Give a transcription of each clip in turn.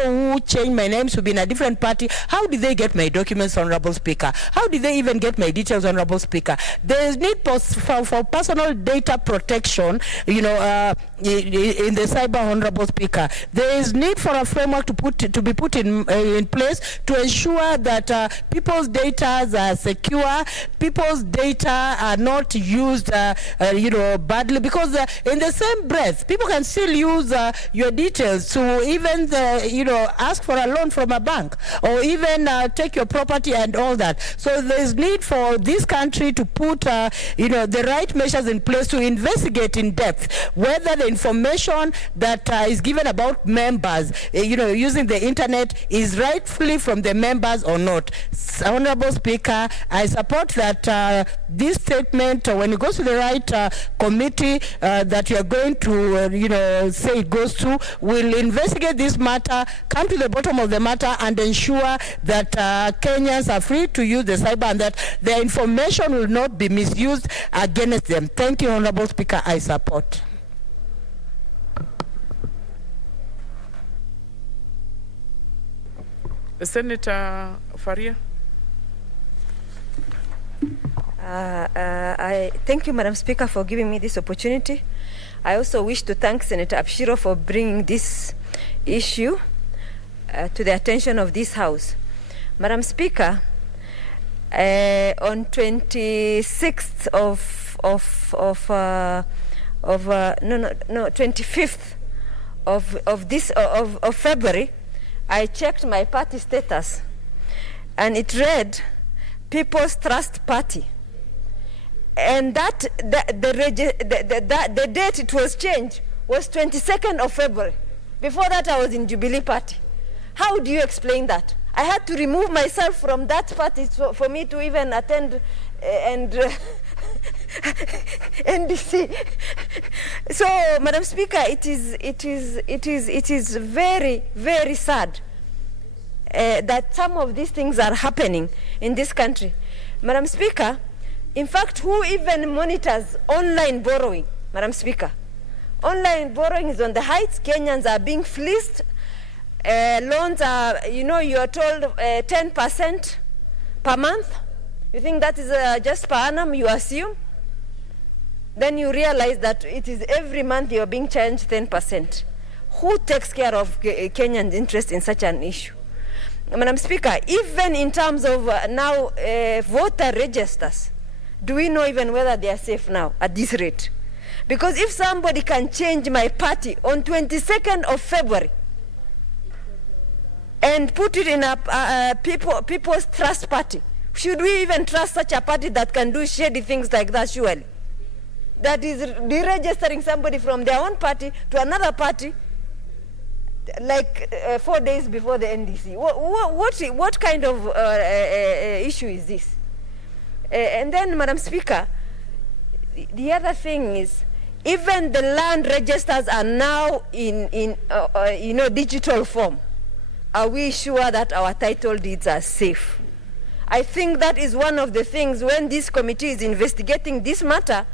who changed my name to be in a different party. How did they get my documents, Honorable Speaker? How did they even get my details, Honorable Speaker? There is need for personal data protection, in the cyber, Honorable Speaker. There is need for a framework to be put in place to ensure that people's data are secure, people's data are not used, badly, because in the same breath, people can still use your details to even, ask for a loan from a bank, or even take your property and all that. So there's need for this country to put, the right measures in place to investigate in depth whether the information that is given about members, using the internet is rightfully from the members or not. Honorable Speaker, I support that this statement, when it goes to the right committee that you are going to, say it goes to, will investigate this matter, come to the bottom of the matter, and ensure that Kenyans are free to use the cyber and that their information will not be misused against them. Thank you, Honorable Speaker. I support. Senator Faria. I thank you, Madam Speaker, for giving me this opportunity. I also wish to thank Senator Abshiro for bringing this issue to the attention of this House. Madam Speaker, on 26th 25th of February, I checked my party status, and it read People's Trust Party, and the date it was changed was 22nd of February. Before that, I was in Jubilee Party. How do you explain that? I had to remove myself from that party for me to even attend NDC. So, Madam Speaker, it is very, very sad that some of these things are happening in this country. Madam Speaker, in fact, who even monitors online borrowing? Madam Speaker, online borrowing is on the heights. Kenyans are being fleeced. Loans are, you are told 10% per month. You think that is just per annum, you assume? Then you realize that it is every month you're being charged 10%. Who takes care of Kenyan interest in such an issue? Madam Speaker, even in terms of now voter registers, do we know even whether they are safe now at this rate? Because if somebody can change my party on 22nd of February and put it in a People's Trust Party, should we even trust such a party that can do shady things like that, surely? That is deregistering somebody from their own party to another party, like 4 days before the NDC. What kind of issue is this? And then, Madam Speaker, the other thing is, even the land registers are now in digital form. Are we sure that our title deeds are safe? I think that is one of the things when this committee is investigating this matter,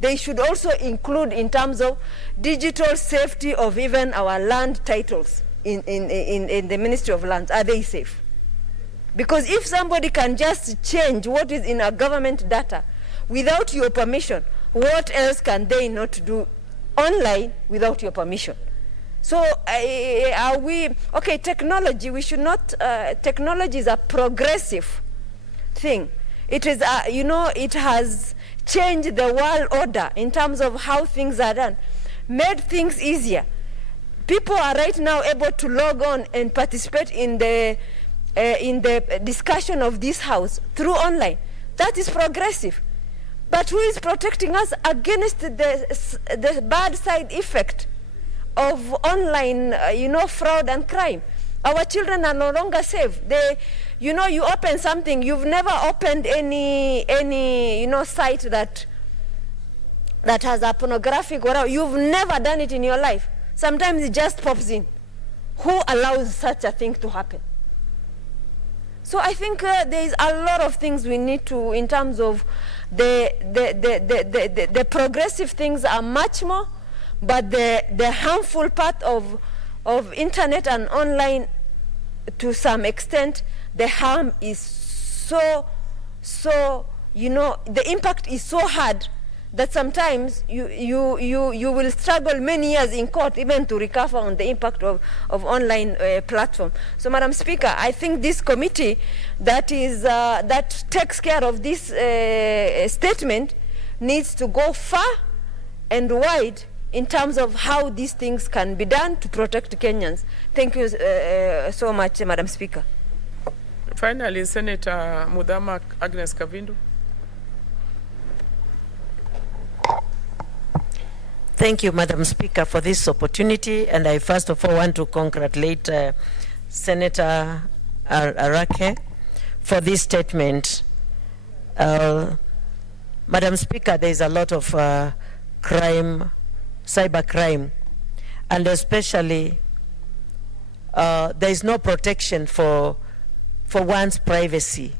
they should also include in terms of digital safety of even our land titles in the Ministry of Lands. Are they safe? Because if somebody can just change what is in our government data without your permission, what else can they not do online without your permission? So are we, okay, technology, we should not, technology is a progressive thing. It is, it has changed the world order in terms of how things are done, made things easier. People are right now able to log on and participate in the discussion of this House through online. That is progressive. But who is protecting us against the bad side effect of online, fraud and crime? Our children are no longer safe. You open something, you've never opened any site that has a pornographic whatever. You've never done it in your life. Sometimes it just pops in. Who allows such a thing to happen? So I think there is a lot of things we need to, in terms of the progressive things are much more, but the harmful part of of internet and online, to some extent, the harm is so, the impact is so hard that sometimes you will struggle many years in court even to recover on the impact of online platform. So, Madam Speaker, I think this committee that takes care of this statement needs to go far and wide in terms of how these things can be done to protect Kenyans. Thank you so much, Madam Speaker. Finally, Senator Mudhama Agnes Kavindu. Thank you, Madam Speaker, for this opportunity. And I first of all want to congratulate Senator Arake for this statement. Madam Speaker, there is a lot of crime, cyber crime, and especially there is no protection for one's privacy,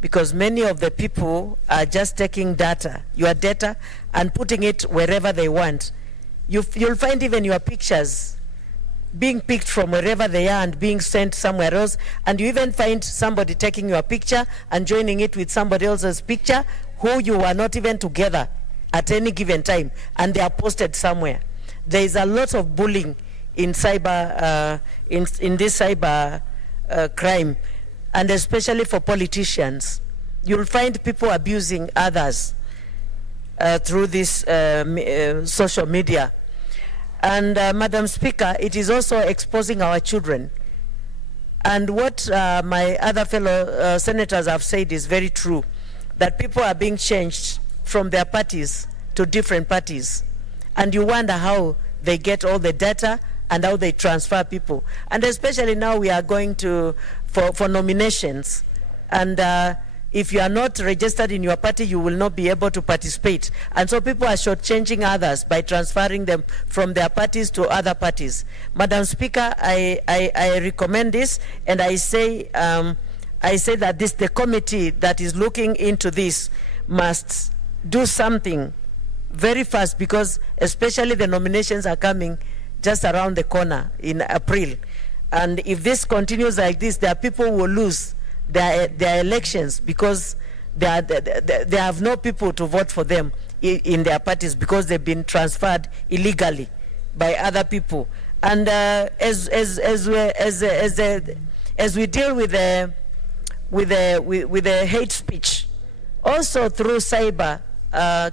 because many of the people are just taking your data, and putting it wherever they want. You'll find even your pictures being picked from wherever they are and being sent somewhere else, and you even find somebody taking your picture and joining it with somebody else's picture who you are not even together at any given time, and they are posted somewhere. There is a lot of bullying in cyber, in this cyber crime, and especially for politicians. You'll find people abusing others through this social media. And Madam Speaker, it is also exposing our children. And what my other fellow senators have said is very true, that people are being changed from their parties to different parties. And you wonder how they get all the data and how they transfer people. And especially now we are going for nominations. And if you are not registered in your party, you will not be able to participate. And so people are shortchanging others by transferring them from their parties to other parties. Madam Speaker, I recommend this, and I say that the committee that is looking into this must do something very fast, because especially the nominations are coming just around the corner in April. And if this continues like this, there are people who will lose their elections because they have no people to vote for them in their parties, because they've been transferred illegally by other people. And as we deal with the hate speech, also through cyber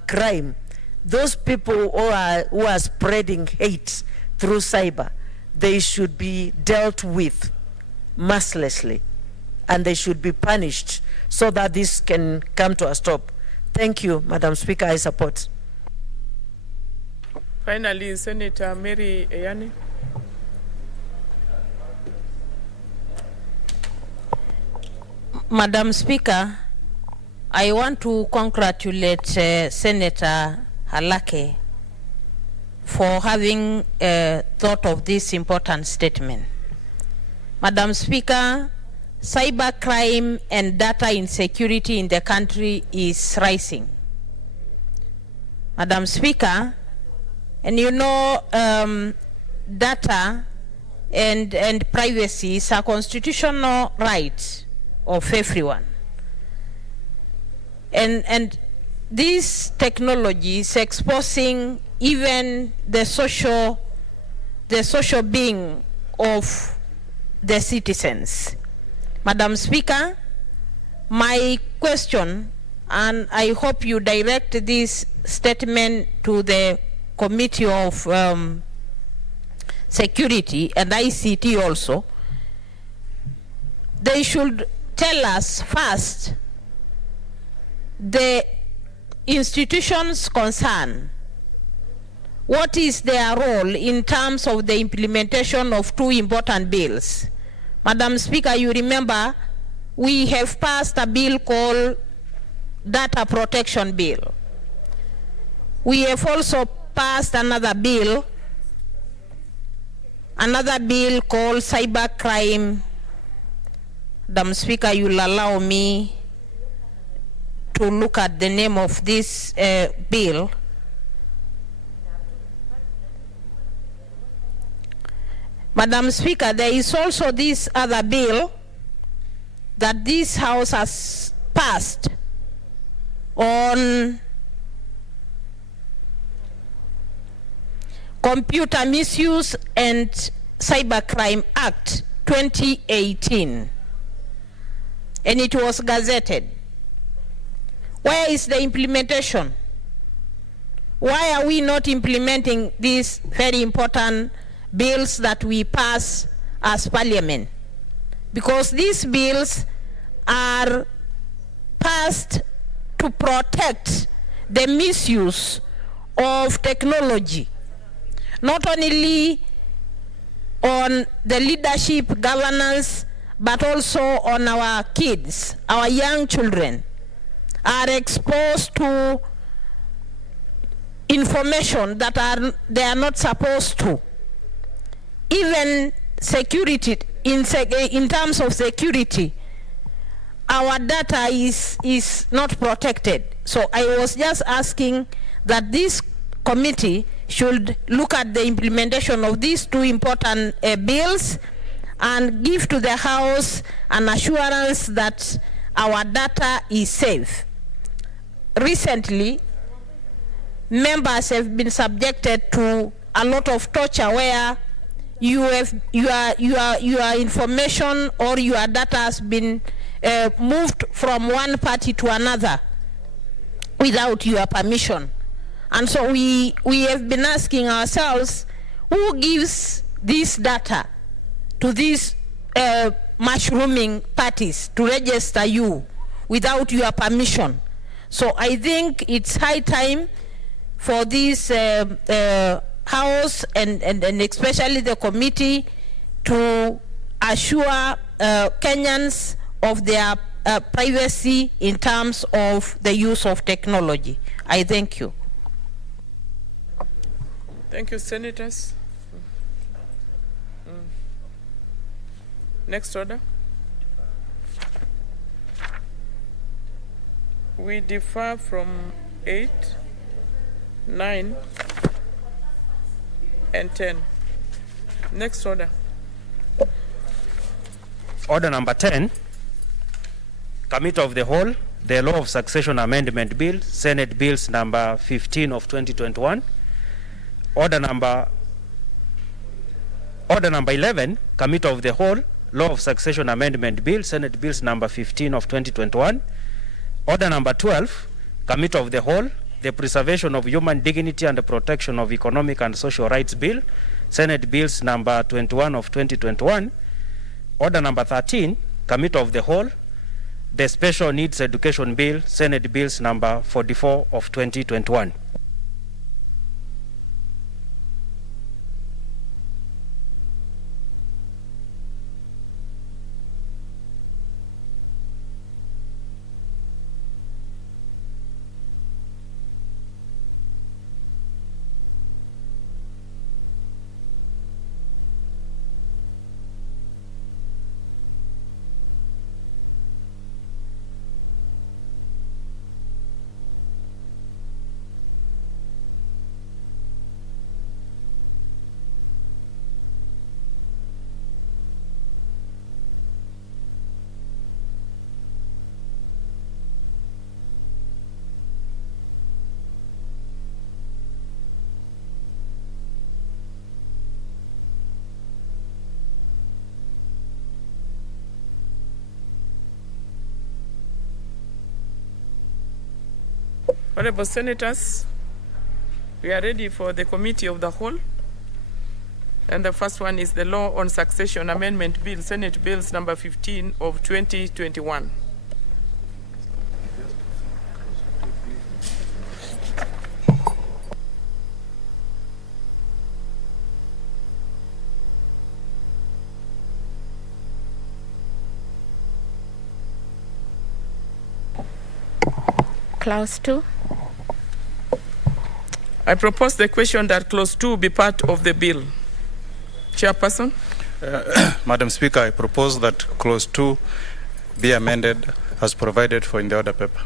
crime, those people who are spreading hate through cyber, they should be dealt with mercilessly, and they should be punished so that this can come to a stop. Thank you, Madam Speaker. I support. Finally, Senator Mary Eyani. Madam Speaker, I want to congratulate Senator Halake for having thought of this important statement. Madam Speaker, cybercrime and data insecurity in the country is rising. Madam Speaker, and you know, data and privacy is a constitutional right of everyone. And this technology is exposing even the social being of the citizens. Madam Speaker, my question, and I hope you direct this statement to the Committee of Security and ICT also, they should tell us first the institutions concerned, what is their role in terms of the implementation of two important bills. Madam Speaker, you remember we have passed a bill called Data Protection Bill. We have also passed another bill called Cybercrime. Madam Speaker, you'll allow me to look at the name of this bill. Madam Speaker, there is also this other bill that this House has passed on Computer Misuse and Cybercrime Act 2018, and it was gazetted. Where is the implementation? Why are we not implementing these very important bills that we pass as Parliament? Because these bills are passed to protect the misuse of technology, not only on the leadership, governance, but also on our kids, our young children are exposed to information that they are not supposed to. Even security, in terms of security, our data is not protected. So I was just asking that this committee should look at the implementation of these two important bills and give to the House an assurance that our data is safe. Recently, members have been subjected to a lot of torture where your information or your data has been moved from one party to another without your permission. And so we have been asking ourselves, who gives this data to these mushrooming parties to register you without your permission? So I think it's high time for this House and especially the committee to assure Kenyans of their privacy in terms of the use of technology. I thank you. Thank you, Senators. Next order. We differ from 8, 9, and 10. Next order. Order number 10, Committee of the Whole, the Law of Succession Amendment Bill, Senate Bills number 15 of 2021. Order number 11, Committee of the Whole, Law of Succession Amendment Bill, Senate Bills number 15 of 2021. Order number 12, Committee of the Whole, the Preservation of Human Dignity and the Protection of Economic and Social Rights Bill, Senate Bills number 21 of 2021. Order number 13, Committee of the Whole, the Special Needs Education Bill, Senate Bills number 44 of 2021. Honorable Senators, we are ready for the Committee of the Whole. And the first one is the Law on Succession Amendment Bill, Senate Bills number 15 of 2021. Clause 2. I propose the question that Clause 2 be part of the bill. Chairperson? Madam Speaker, I propose that Clause 2 be amended as provided for in the order paper.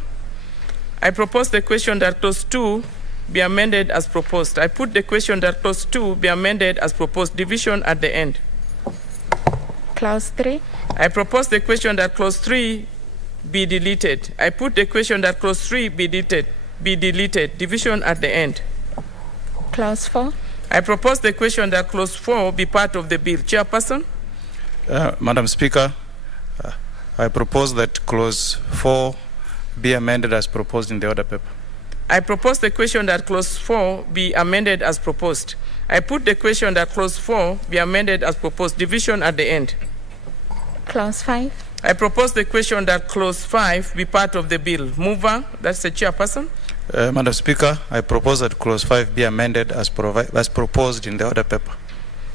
I propose the question that Clause 2 be amended as proposed. I put the question that Clause 2 be amended as proposed. Division at the end. Clause 3. I propose the question that clause 3 be deleted. I put the question that clause 3 be deleted. Division at the end. Clause 4. I propose the question that clause 4 be part of the bill. Chairperson? Madam Speaker, I propose that clause 4 be amended as proposed in the order paper. I propose the question that clause 4 be amended as proposed. I put the question that clause 4 be amended as proposed. Division at the end. Clause 5. I propose the question that clause 5 be part of the bill. Mover, that's the chairperson. Madam Speaker, I propose that clause 5 be amended as proposed in the order paper.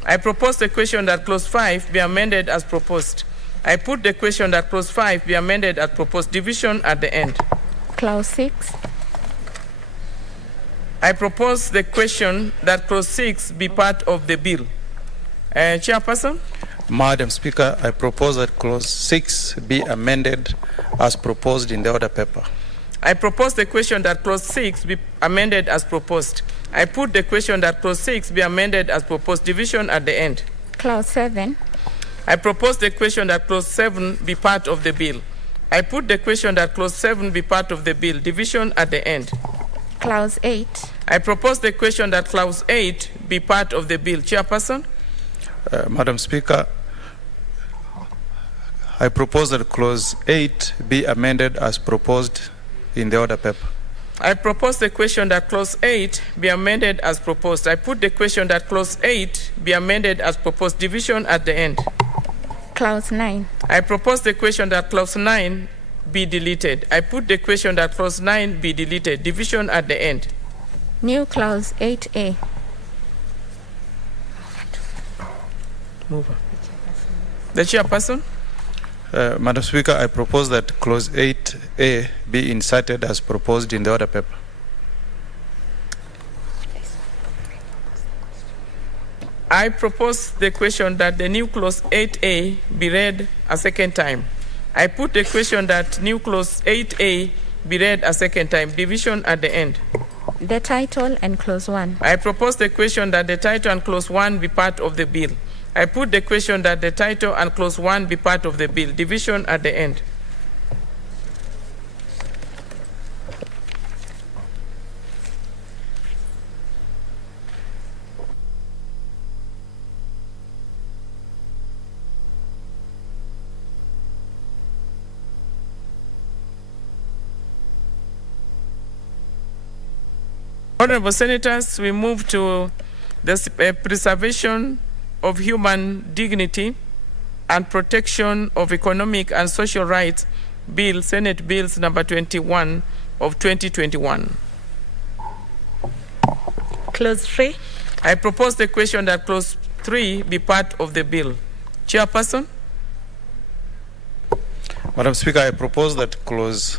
I propose the question that clause 5 be amended as proposed. I put the question that clause 5 be amended as proposed. Division at the end. Clause 6. I propose the question that clause 6 be part of the bill. Chairperson? Madam Speaker, I propose that clause 6 be amended as proposed in the order paper. I propose the question that clause 6 be amended as proposed. I put the question that clause 6 be amended as proposed. Division at the end. Clause 7. I propose the question that clause 7 be part of the bill. I put the question that clause 7 be part of the bill. Division at the end. Clause 8. I propose the question that clause 8 be part of the bill. Chairperson? Madam Speaker, I propose that clause 8 be amended as proposed in the order paper. I propose the question that clause 8 be amended as proposed. I put the question that clause 8 be amended as proposed. Division at the end. Clause 9. I propose the question that clause 9 be deleted. I put the question that clause 9 be deleted. Division at the end. New clause 8A. The chairperson? Madam Speaker, I propose that clause 8A be inserted as proposed in the order paper. I propose the question that the new clause 8A be read a second time. I put the question that new clause 8A be read a second time. Division at the end. The title and clause 1. I propose the question that the title and clause 1 be part of the bill. I put the question that the title and clause 1 be part of the bill. Division at the end. Honorable Senators, we move to the preservation of human dignity and protection of economic and social rights bill, Senate Bills number 21 of 2021. Clause 3. I propose the question that clause 3 be part of the bill. Chairperson? Madam Speaker, I propose that clause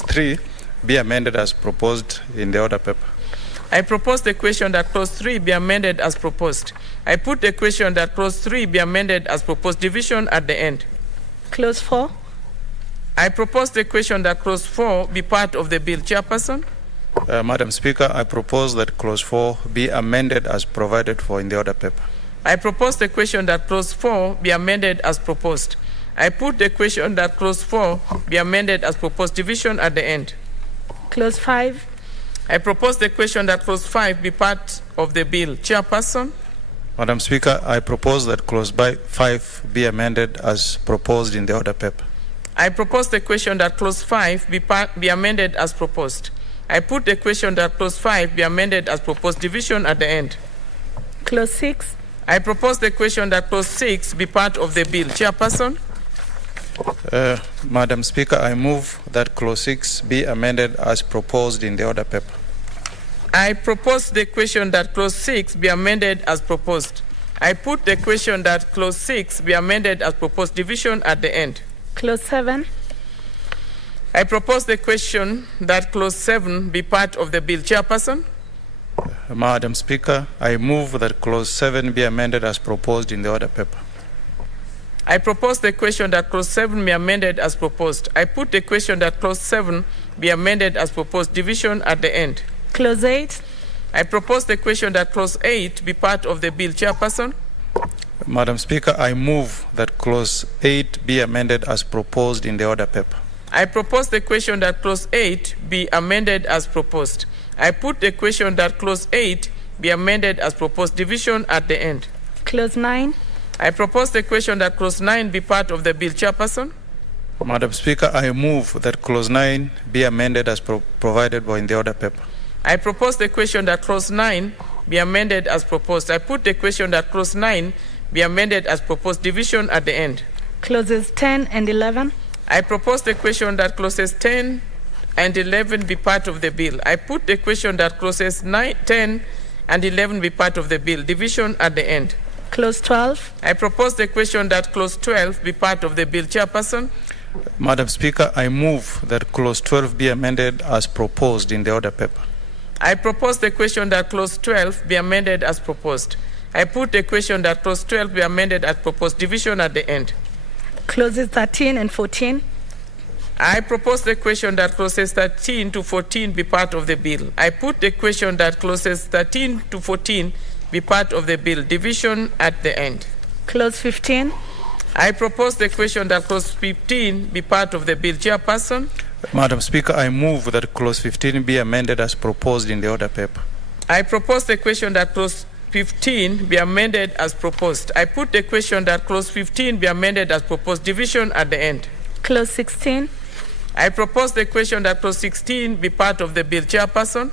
3 be amended as proposed in the order paper. I propose the question that clause 3 be amended as proposed. I put the question that clause 3 be amended as proposed. Division at the end. Clause 4. I propose the question that clause 4 be part of the bill. Chairperson? Madam Speaker, I propose that clause 4 be amended as provided for in the order paper. I propose the question that clause 4 be amended as proposed. I put the question that clause 4 be amended as proposed. Division at the end. Clause 5. I propose the question that clause 5 be part of the bill. Chairperson? Madam Speaker, I propose that clause 5 be amended as proposed in the order paper. I propose the question that clause 5 be amended as proposed. I put the question that clause 5 be amended as proposed. Division at the end. Clause 6. I propose the question that clause 6 be part of the bill. Chairperson? Madam Speaker, I move that clause 6 be amended as proposed in the order paper. I propose the question that clause 6 be amended as proposed. I put the question that clause 6 be amended as proposed. Division at the end. Clause 7. I propose the question that clause 7 be part of the bill. Chairperson? Madam Speaker, I move that clause 7 be amended as proposed in the order paper. I propose the question that clause 7 be amended as proposed. I put the question that clause 7 be amended as proposed. Division at the end. Clause 8. I propose the question that clause 8 be part of the bill. Chairperson? Madam Speaker, I move that clause 8 be amended as proposed in the order paper. I propose the question that clause 8 be amended as proposed. I put the question that clause 8 be amended as proposed. Division at the end. Clause 9. I propose the question that clause 9 be part of the bill. Chairperson? Madam Speaker, I move that clause 9 be amended as provided in the order paper. I propose the question that clause 9 be amended as proposed. I put the question that clause 9 be amended as proposed. Division at the end. Clauses 10 and 11. I propose the question that clauses 10 and 11 be part of the bill. I put the question that clauses 10 and 11 be part of the bill. Division at the end. Clause 12. I propose the question that clause 12 be part of the bill. Chairperson? Madam Speaker, I move that clause 12 be amended as proposed in the order paper. I propose the question that clause 12 be amended as proposed. I put the question that clause 12 be amended as proposed. Division at the end. Clauses 13 and 14. I propose the question that clauses 13 to 14 be part of the bill. I put the question that clauses 13 to 14 be part of the bill. Division at the end. Clause 15. I propose the question that clause 15 be part of the bill. Chairperson? Madam Speaker, I move that clause 15 be amended as proposed in the order paper. I propose the question that clause 15 be amended as proposed. I put the question that clause 15 be amended as proposed. Division at the end. Clause 16. I propose the question that clause 16 be part of the bill. Chairperson?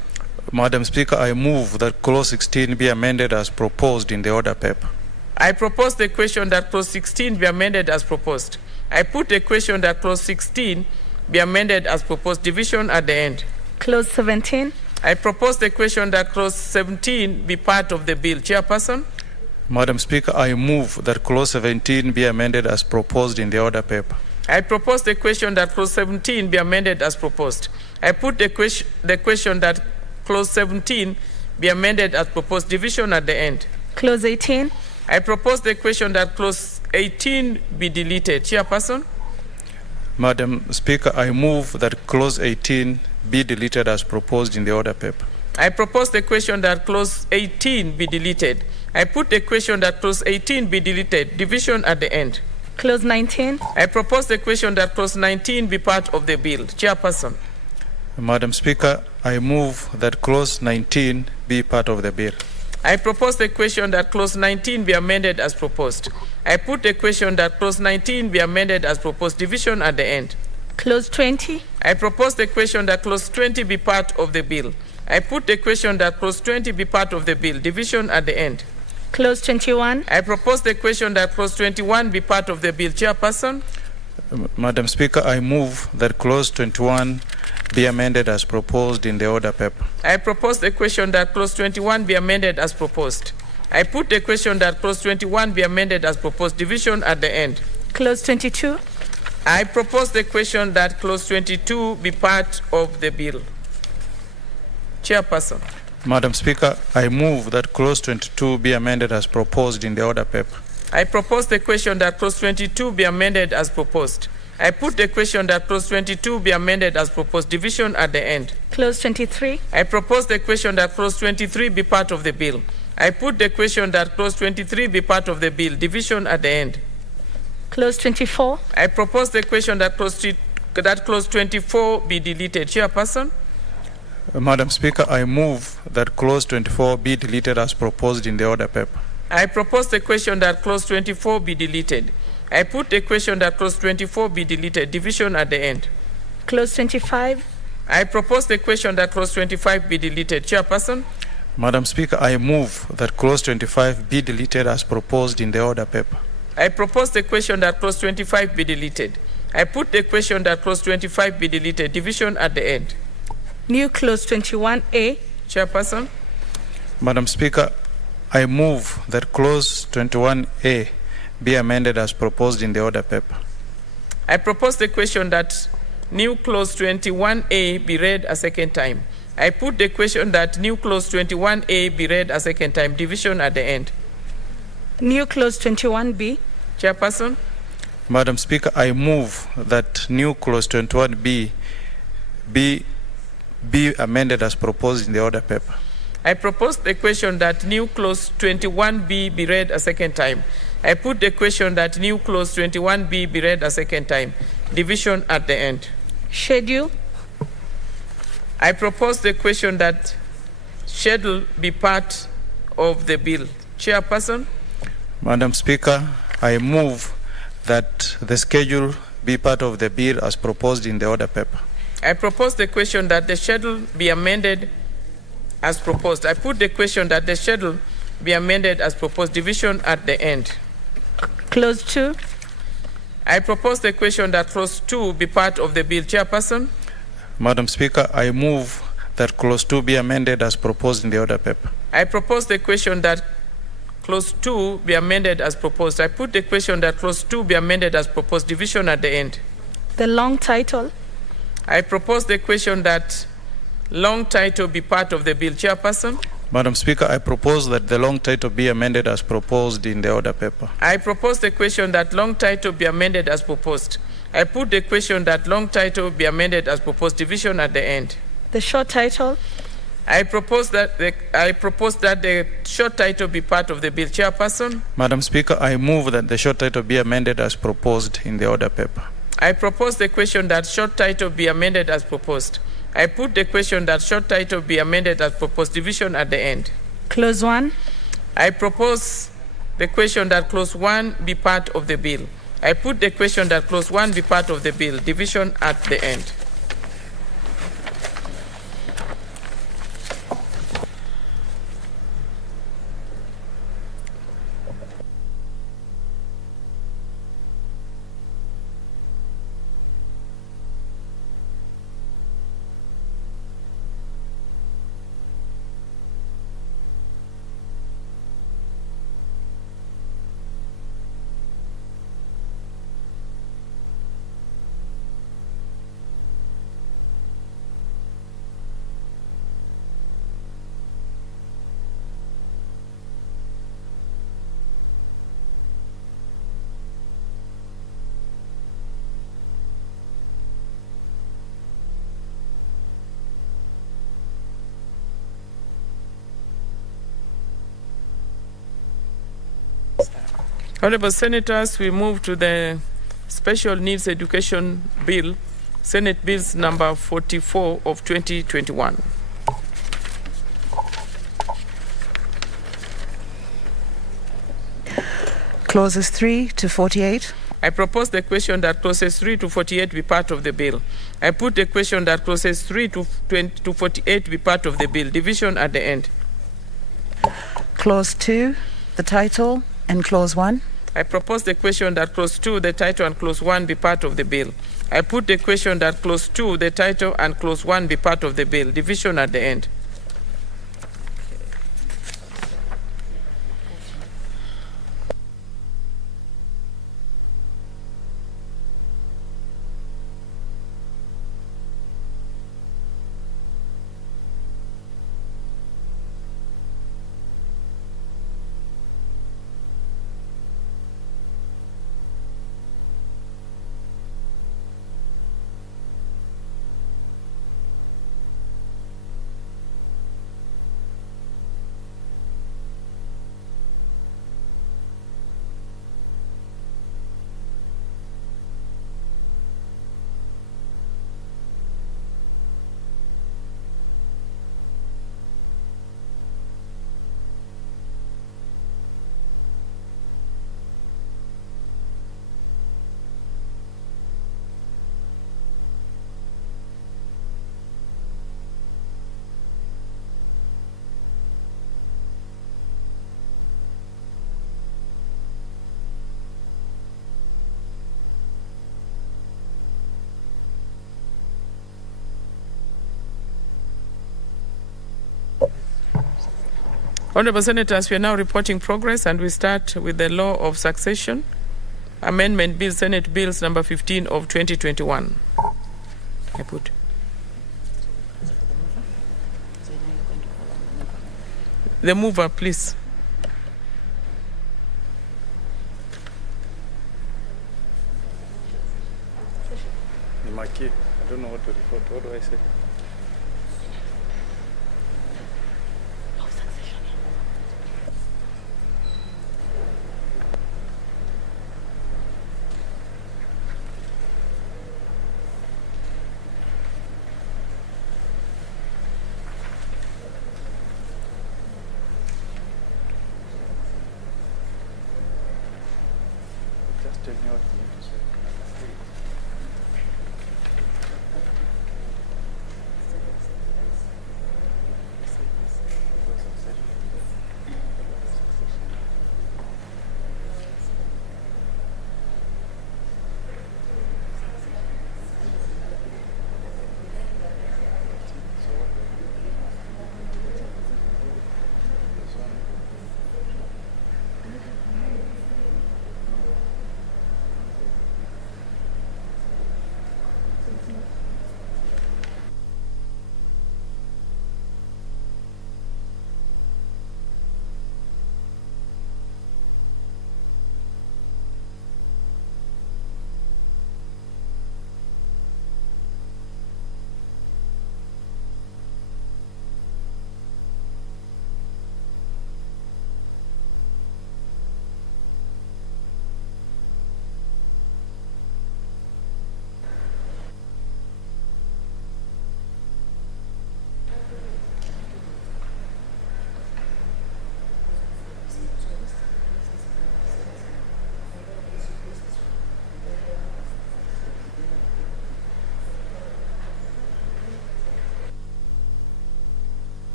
Madam Speaker, I move that clause 16 be amended as proposed in the order paper. I propose the question that clause 16 be amended as proposed. I put the question that clause 16 be amended as proposed. Division at the end. Clause 17. I propose the question that clause 17 be part of the bill. Chairperson? Madam Speaker, I move that clause 17 be amended as proposed in the order paper. I propose the question that clause 17 be amended as proposed. I put the question that clause 17 be amended as proposed. Division at the end. Clause 18. I propose the question that clause 18 be deleted. Chairperson? Madam Speaker, I move that clause 18 be deleted as proposed in the order paper. I propose the question that clause 18 be deleted. I put the question that clause 18 be deleted. Division at the end. Clause 19. I propose the question that clause 19 be part of the bill. Chairperson? Madam Speaker, I move that clause 19 be part of the bill. I propose the question that clause 19 be amended as proposed. I put the question that clause 19 be amended as proposed. Division at the end. Clause 20. I propose the question that clause 20 be part of the bill. I put the question that clause 20 be part of the bill. Division at the end. Clause 21. I propose the question that clause 21 be part of the bill. Chairperson? Madam Speaker, I move that clause 21 be amended as proposed in the order paper. I propose the question that clause 21 be amended as proposed. I put the question that clause 21 be amended as proposed. Division at the end. Clause 22. I propose the question that clause 22 be part of the bill. Chairperson? Madam Speaker, I move that clause 22 be amended as proposed in the order paper. I propose the question that clause 22 be amended as proposed. I put the question that clause 22 be amended as proposed. Division at the end. Clause 23. I propose the question that clause 23 be part of the bill. I put the question that clause 23 be part of the bill. Division at the end. Clause 24. I propose the question that clause 24 be deleted. Chairperson? Madam Speaker, I move that clause 24 be deleted as proposed in the order paper. I propose the question that clause 24 be deleted. I put the question that clause 24 be deleted. Division at the end. Clause 25. I propose the question that clause 25 be deleted. Chairperson? Madam Speaker, I move that clause 25 be deleted as proposed in the order paper. I propose the question that clause 25 be deleted. I put the question that clause 25 be deleted. Division at the end. New clause 21A. Chairperson? Madam Speaker, I move that clause 21A be amended as proposed in the order paper. I propose the question that new clause 21A be read a second time. I put the question that new clause 21A be read a second time. Division at the end. New clause 21B. Chairperson? Madam Speaker, I move that new clause 21B be amended as proposed in the order paper. I propose the question that new clause 21B be read a second time. I put the question that new clause 21B be read a second time. Division at the end. Schedule. I propose the question that schedule be part of the bill. Chairperson? Madam Speaker, I move that the schedule be part of the bill as proposed in the order paper. I propose the question that the schedule be amended as proposed. I put the question that the schedule be amended as proposed. Division at the end. Clause 2. I propose the question that clause 2 be part of the bill. Chairperson? Madam Speaker, I move that clause 2 be amended as proposed in the order paper. I propose the question that clause 2 be amended as proposed. I put the question that clause 2 be amended as proposed. Division at the end. The long title. I propose the question that long title be part of the bill. Chairperson? Madam Speaker, I propose that the long title be amended as proposed in the order paper. I propose the question that long title be amended as proposed. I put the question that long title be amended as proposed. Division at the end. The short title. I propose that the short title be part of the bill. Chairperson? Madam Speaker, I move that the short title be amended as proposed in the order paper. I propose the question that short title be amended as proposed. I put the question that short title be amended as proposed. Division at the end. Clause 1. I propose the question that clause 1 be part of the bill. I put the question that clause 1 be part of the bill. Division at the end. Honorable Senators, we move to the Special Needs Education Bill, Senate Bills number 44 of 2021. Clauses 3 to 48. I propose the question that clauses 3 to 48 be part of the bill. I put the question that clauses 3 to 48 be part of the bill. Division at the end. Clause 2, the title, and Clause 1. I propose the question that clause 2, the title, and clause 1 be part of the bill. I put the question that clause 2, the title, and clause 1 be part of the bill. Division at the end. Honorable Senators, we are now reporting progress, and we start with the Law of Succession Amendment Bill, Senate Bills number 15 of 2021. I put. The mover, please. I don't know what to report. What do I say?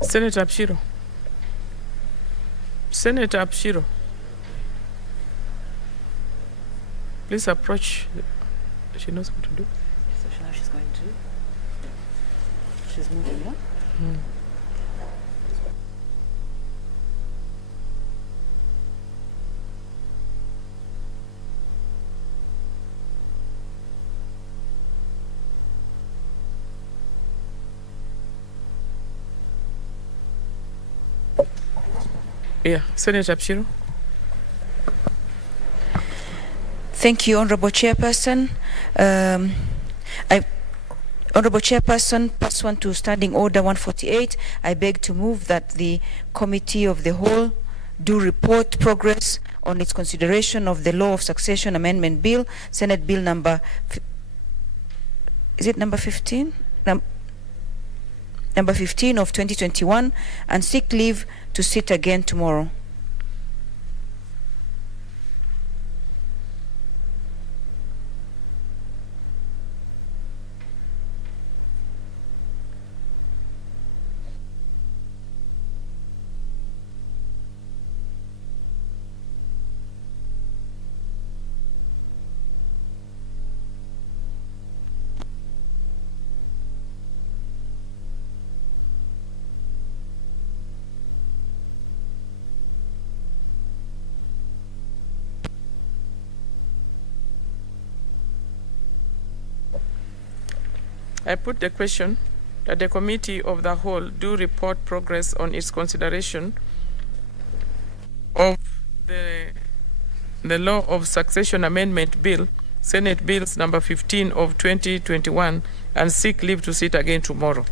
Senator Apshiro. Senator Apshiro. Please approach. She knows what to do. So now she's going to. She's moving, yeah? Yeah, Senator Apshiro. Thank you, Honorable Chairperson. Honorable Chairperson, pursuant to Standing Order 148, I beg to move that the Committee of the Whole do report progress on its consideration of the Law of Succession Amendment Bill, Senate Bill number, is it number 15? Number 15 of 2021, and seek leave to sit again tomorrow. I put the question that the Committee of the Whole do report progress on its consideration of the Law of Succession Amendment Bill, Senate Bills number 15 of 2021, and seek leave to sit again tomorrow.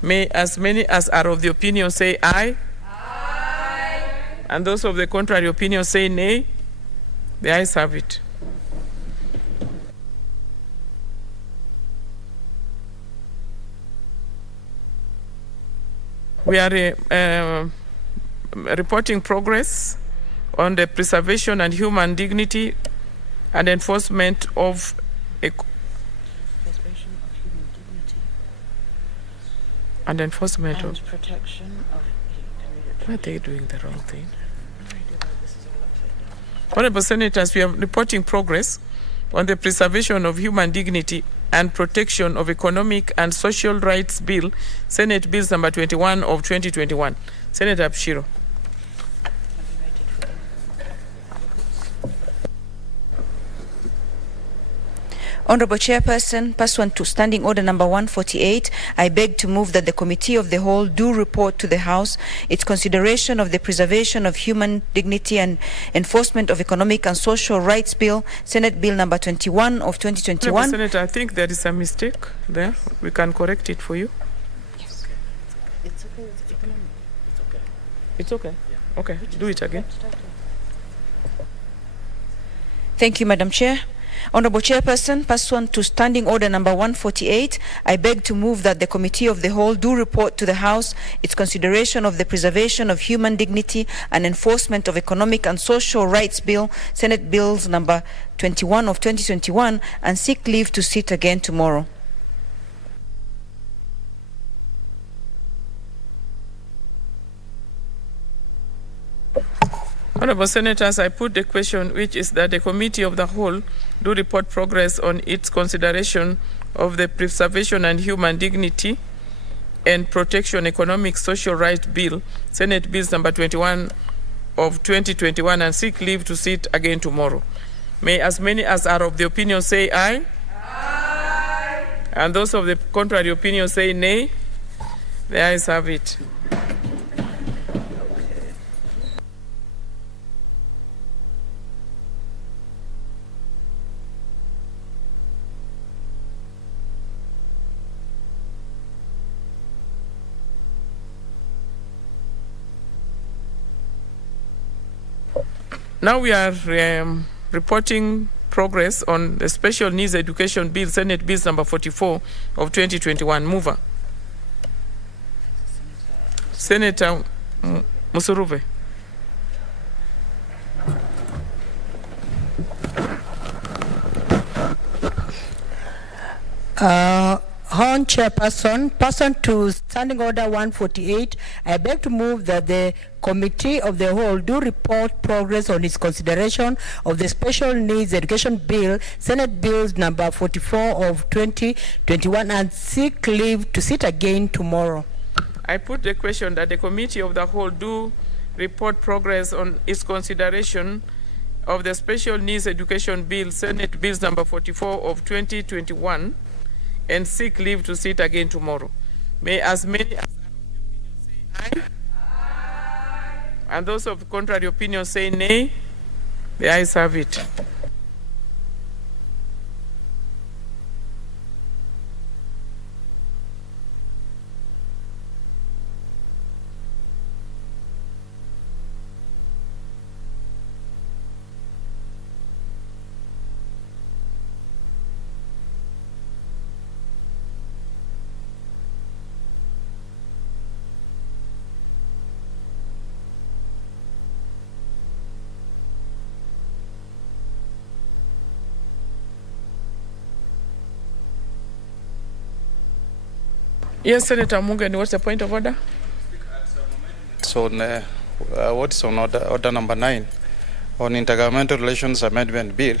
May as many as are of the opinion say aye. Aye. And those of the contrary opinion say nay. The ayes have it. We are reporting progress on the preservation and human dignity and enforcement of and enforcement of protection of. Why are they doing the wrong thing? Honorable Senators, we are reporting progress on the preservation of human dignity and protection of economic and social rights bill, Senate Bills number 21 of 2021. Senator Abshiro. Honorable Chairperson, pursuant to Standing Order number 148, I beg to move that the Committee of the Whole do report to the House its consideration of the preservation of human dignity and enforcement of economic and social rights bill, Senate Bill number 21 of 2021. Senator, I think there is a mistake there. We can correct it for you. Yes. It's okay with economic. It's okay. It's okay. Okay, do it again. Thank you, Madam Chair. Honorable Chairperson, pursuant to Standing Order number 148, I beg to move that the Committee of the Whole do report to the House its consideration of the preservation of human dignity and enforcement of economic and social rights bill, Senate Bills number 21 of 2021, and seek leave to sit again tomorrow. Honorable Senators, I put the question, which is that the Committee of the Whole do report progress on its consideration of the preservation and human dignity and protection economic social rights bill, Senate Bills number 21 of 2021, and seek leave to sit again tomorrow. May as many as are of the opinion say aye. Aye. And those of the contrary opinion say nay. The ayes have it. Now we are reporting progress on the Special Needs Education Bill, Senate Bills number 44 of 2021. Mover. Senator Musuruve. Hon Chairperson, pursuant to Standing Order 148, I beg to move that the Committee of the Whole do report progress on its consideration of the Special Needs Education Bill, Senate Bills number 44 of 2021, and seek leave to sit again tomorrow. I put the question that the Committee of the Whole do report progress on its consideration of the Special Needs Education Bill, Senate Bills number 44 of 2021, and seek leave to sit again tomorrow. May as many as are of the opinion say aye. Aye. And those of contrary opinion say nay. The ayes have it. Yes, Senator Mungeni, what's the point of order? So, what is on order number 9 on Intergovernmental Relations Amendment Bill,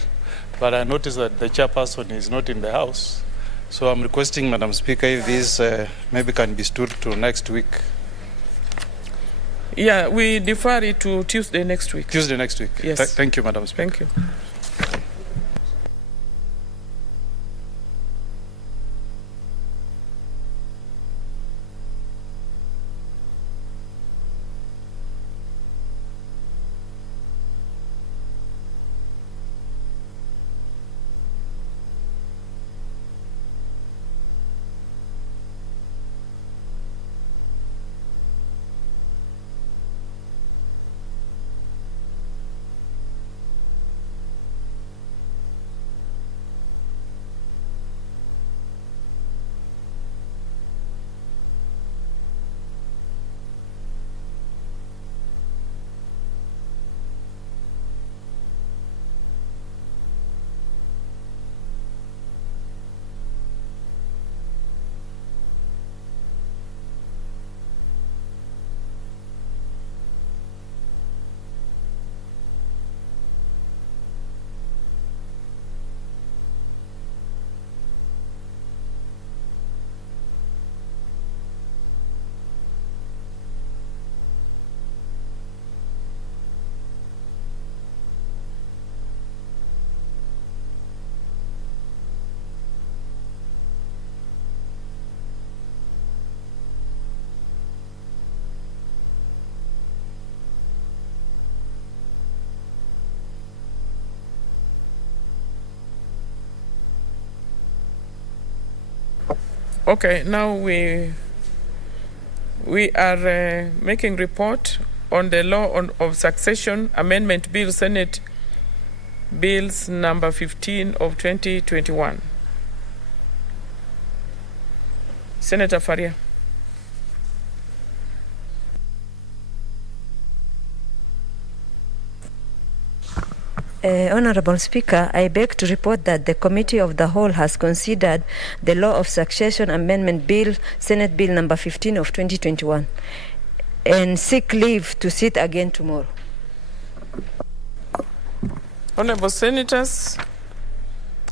but I noticed that the chairperson is not in the House. So I'm requesting, Madam Speaker, if this maybe can be stood to next week. Yeah, we defer it to Tuesday next week. Tuesday next week. Yes. Thank you, Madam Speaker. Thank you. Okay, now we are making report on the law of succession amendment bill, Senate bills number 15 of 2021. Senator Faria. Honorable Speaker, I beg to report that the Committee of the Whole has considered the Law of Succession Amendment Bill, Senate Bill number 15 of 2021, and seek leave to sit again tomorrow. Honorable Senators,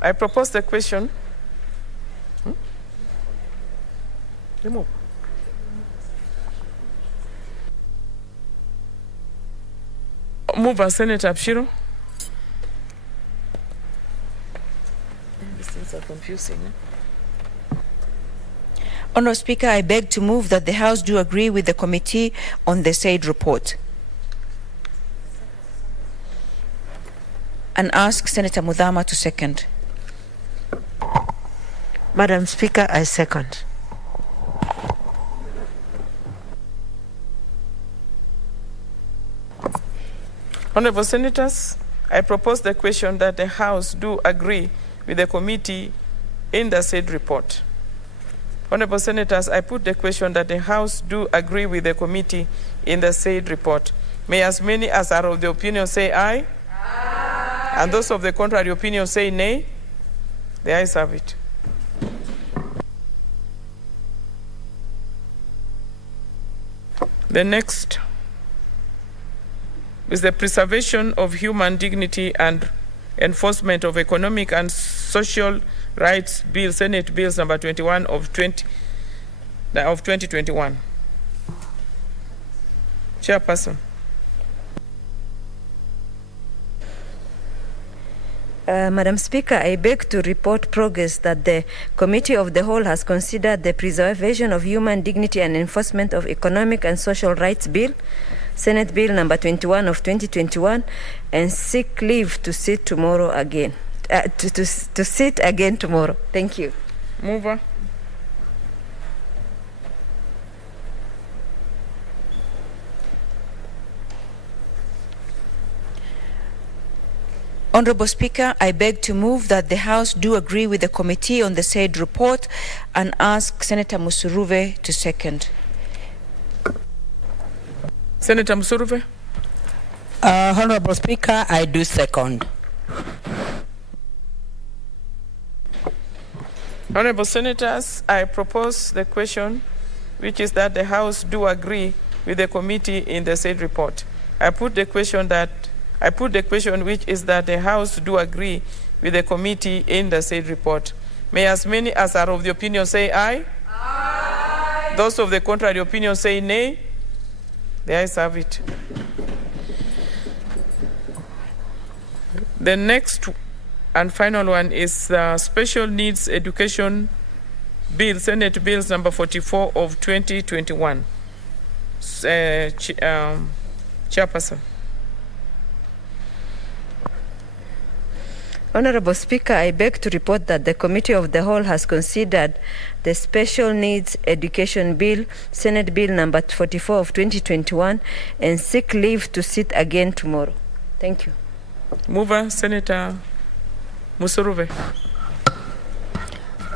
I propose the question. Remove. Mover, Senator Abshiro. These things are confusing. Honourable Speaker, I beg to move that the House do agree with the committee on the said report and ask Senator Mudhama to second. Madam Speaker, I second. Honorable Senators, I propose the question that the House do agree with the committee in the said report. Honorable Senators, I put the question that the House do agree with the committee in the said report. May as many as are of the opinion say aye. Aye. And those of the contrary opinion say nay. The ayes have it. The next is the preservation of human dignity and enforcement of economic and social rights bill, Senate bills number 21 of 2021. Chairperson. Madam Speaker, I beg to report progress that the Committee of the Whole has considered the preservation of human dignity and enforcement of economic and social rights bill, Senate Bill number 21 of 2021, and seek leave to sit tomorrow again. To sit again tomorrow. Thank you. Mover. Honourable Speaker, I beg to move that the House do agree with the committee on the said report and ask Senator Musuruve to second. Senator Musuruve. Honorable Speaker, I do second. Honorable Senators, I propose the question, which is that the House do agree with the committee in the said report. I put the question which is that the House do agree with the committee in the said report. May as many as are of the opinion say aye. Aye. Those of the contrary opinion say nay. The ayes have it. The next and final one is Special Needs Education Bill, Senate Bills number 44 of 2021. Chairperson. Honorable Speaker, I beg to report that the Committee of the Whole has considered the Special Needs Education Bill, Senate Bill number 44 of 2021, and seek leave to sit again tomorrow. Thank you. Mover, Senator Musuruve.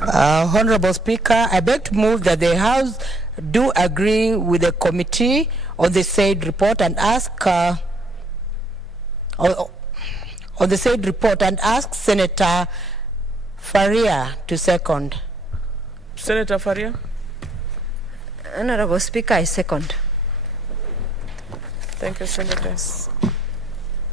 Honorable Speaker, I beg to move that the House do agree with the committee on the said report and ask on the said report and ask Senator Faria to second. Senator Faria. Honorable Speaker, I second. Thank you, Senators.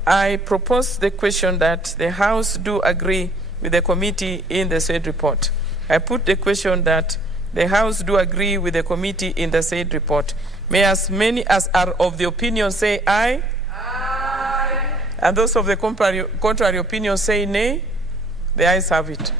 I propose the question that the House do agree with the committee in the said report. I put the question that the House do agree with the committee in the said report. May as many as are of the opinion say aye. Aye. And those of the contrary opinion say nay. The ayes have it.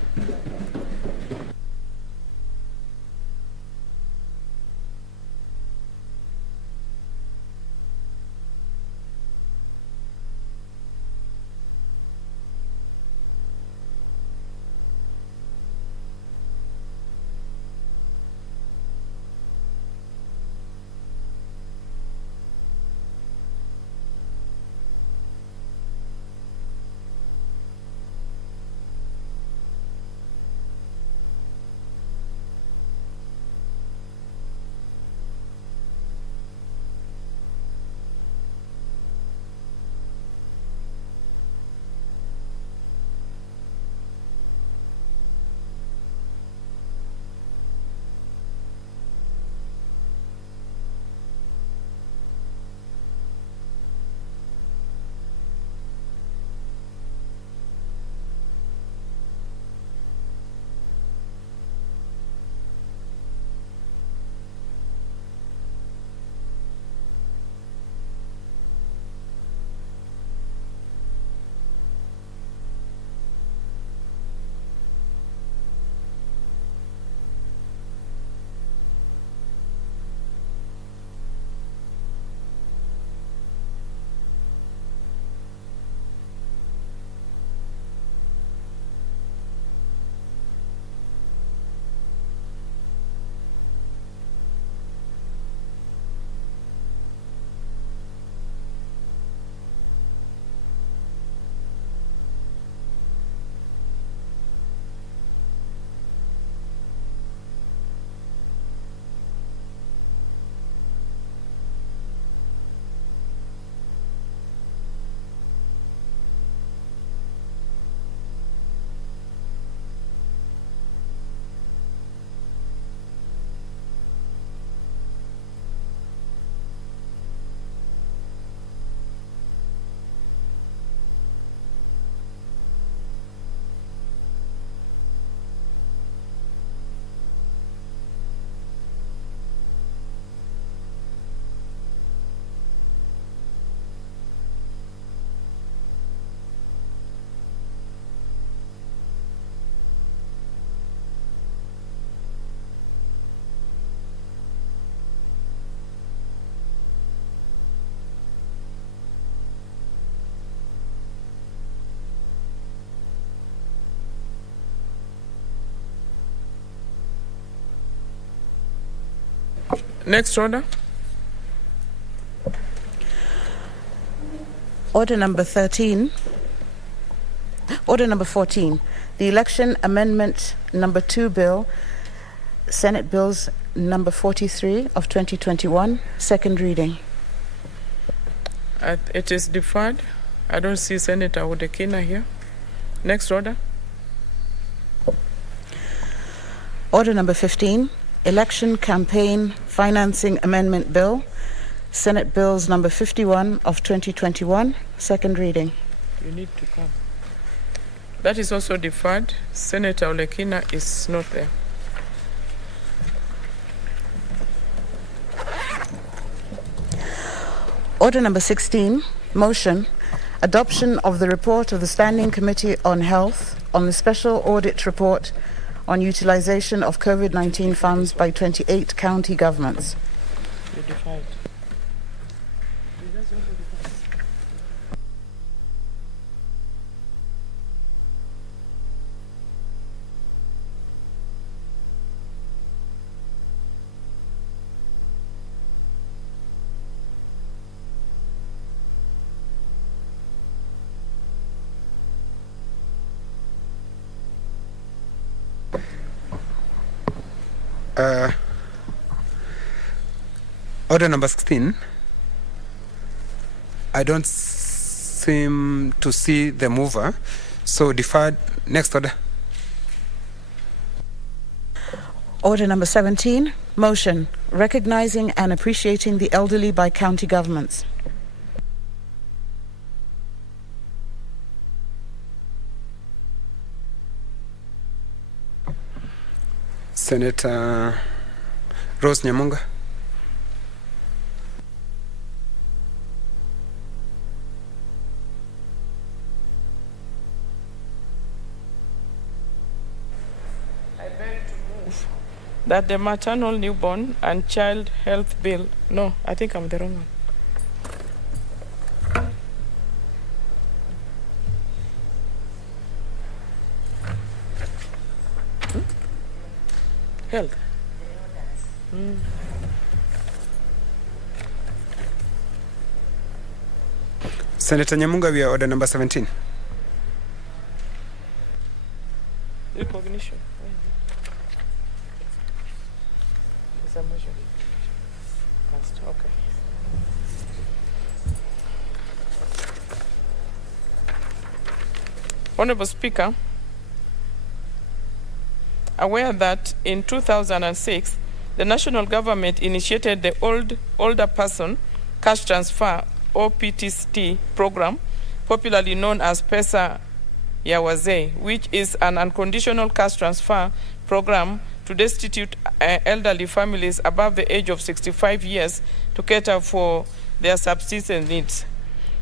Next order. Order number 13. Order number 14. The Election Amendment number 2 Bill, Senate Bills number 43 of 2021, second reading. It is deferred. I don't see Senator Odekina here. Next order. Order number 15. Election Campaign Financing Amendment Bill, Senate Bills number 51 of 2021, second reading. You need to come. That is also deferred. Senator Olekina is not there. Order number 16, motion, adoption of the report of the Standing Committee on Health on the Special Audit Report on utilization of COVID-19 funds by 28 county governments. You deferred. Order number 16. I don't seem to see the mover, so deferred. Next order. Order number 17, motion, recognizing and appreciating the elderly by county governments. Senator Rose Nyamunga. I beg to move that the maternal, newborn, and child health bill. No, I think I'm the wrong one. Health. Senator Nyamunga, we are order number 17. Recognition. It's a measure. Okay. Honorable Speaker, aware that in 2006, the national government initiated the Older Person Cash Transfer OPTST program, popularly known as Pesa ya Wazee, which is an unconditional cash transfer program to destitute elderly families above the age of 65 years to cater for their subsistence needs.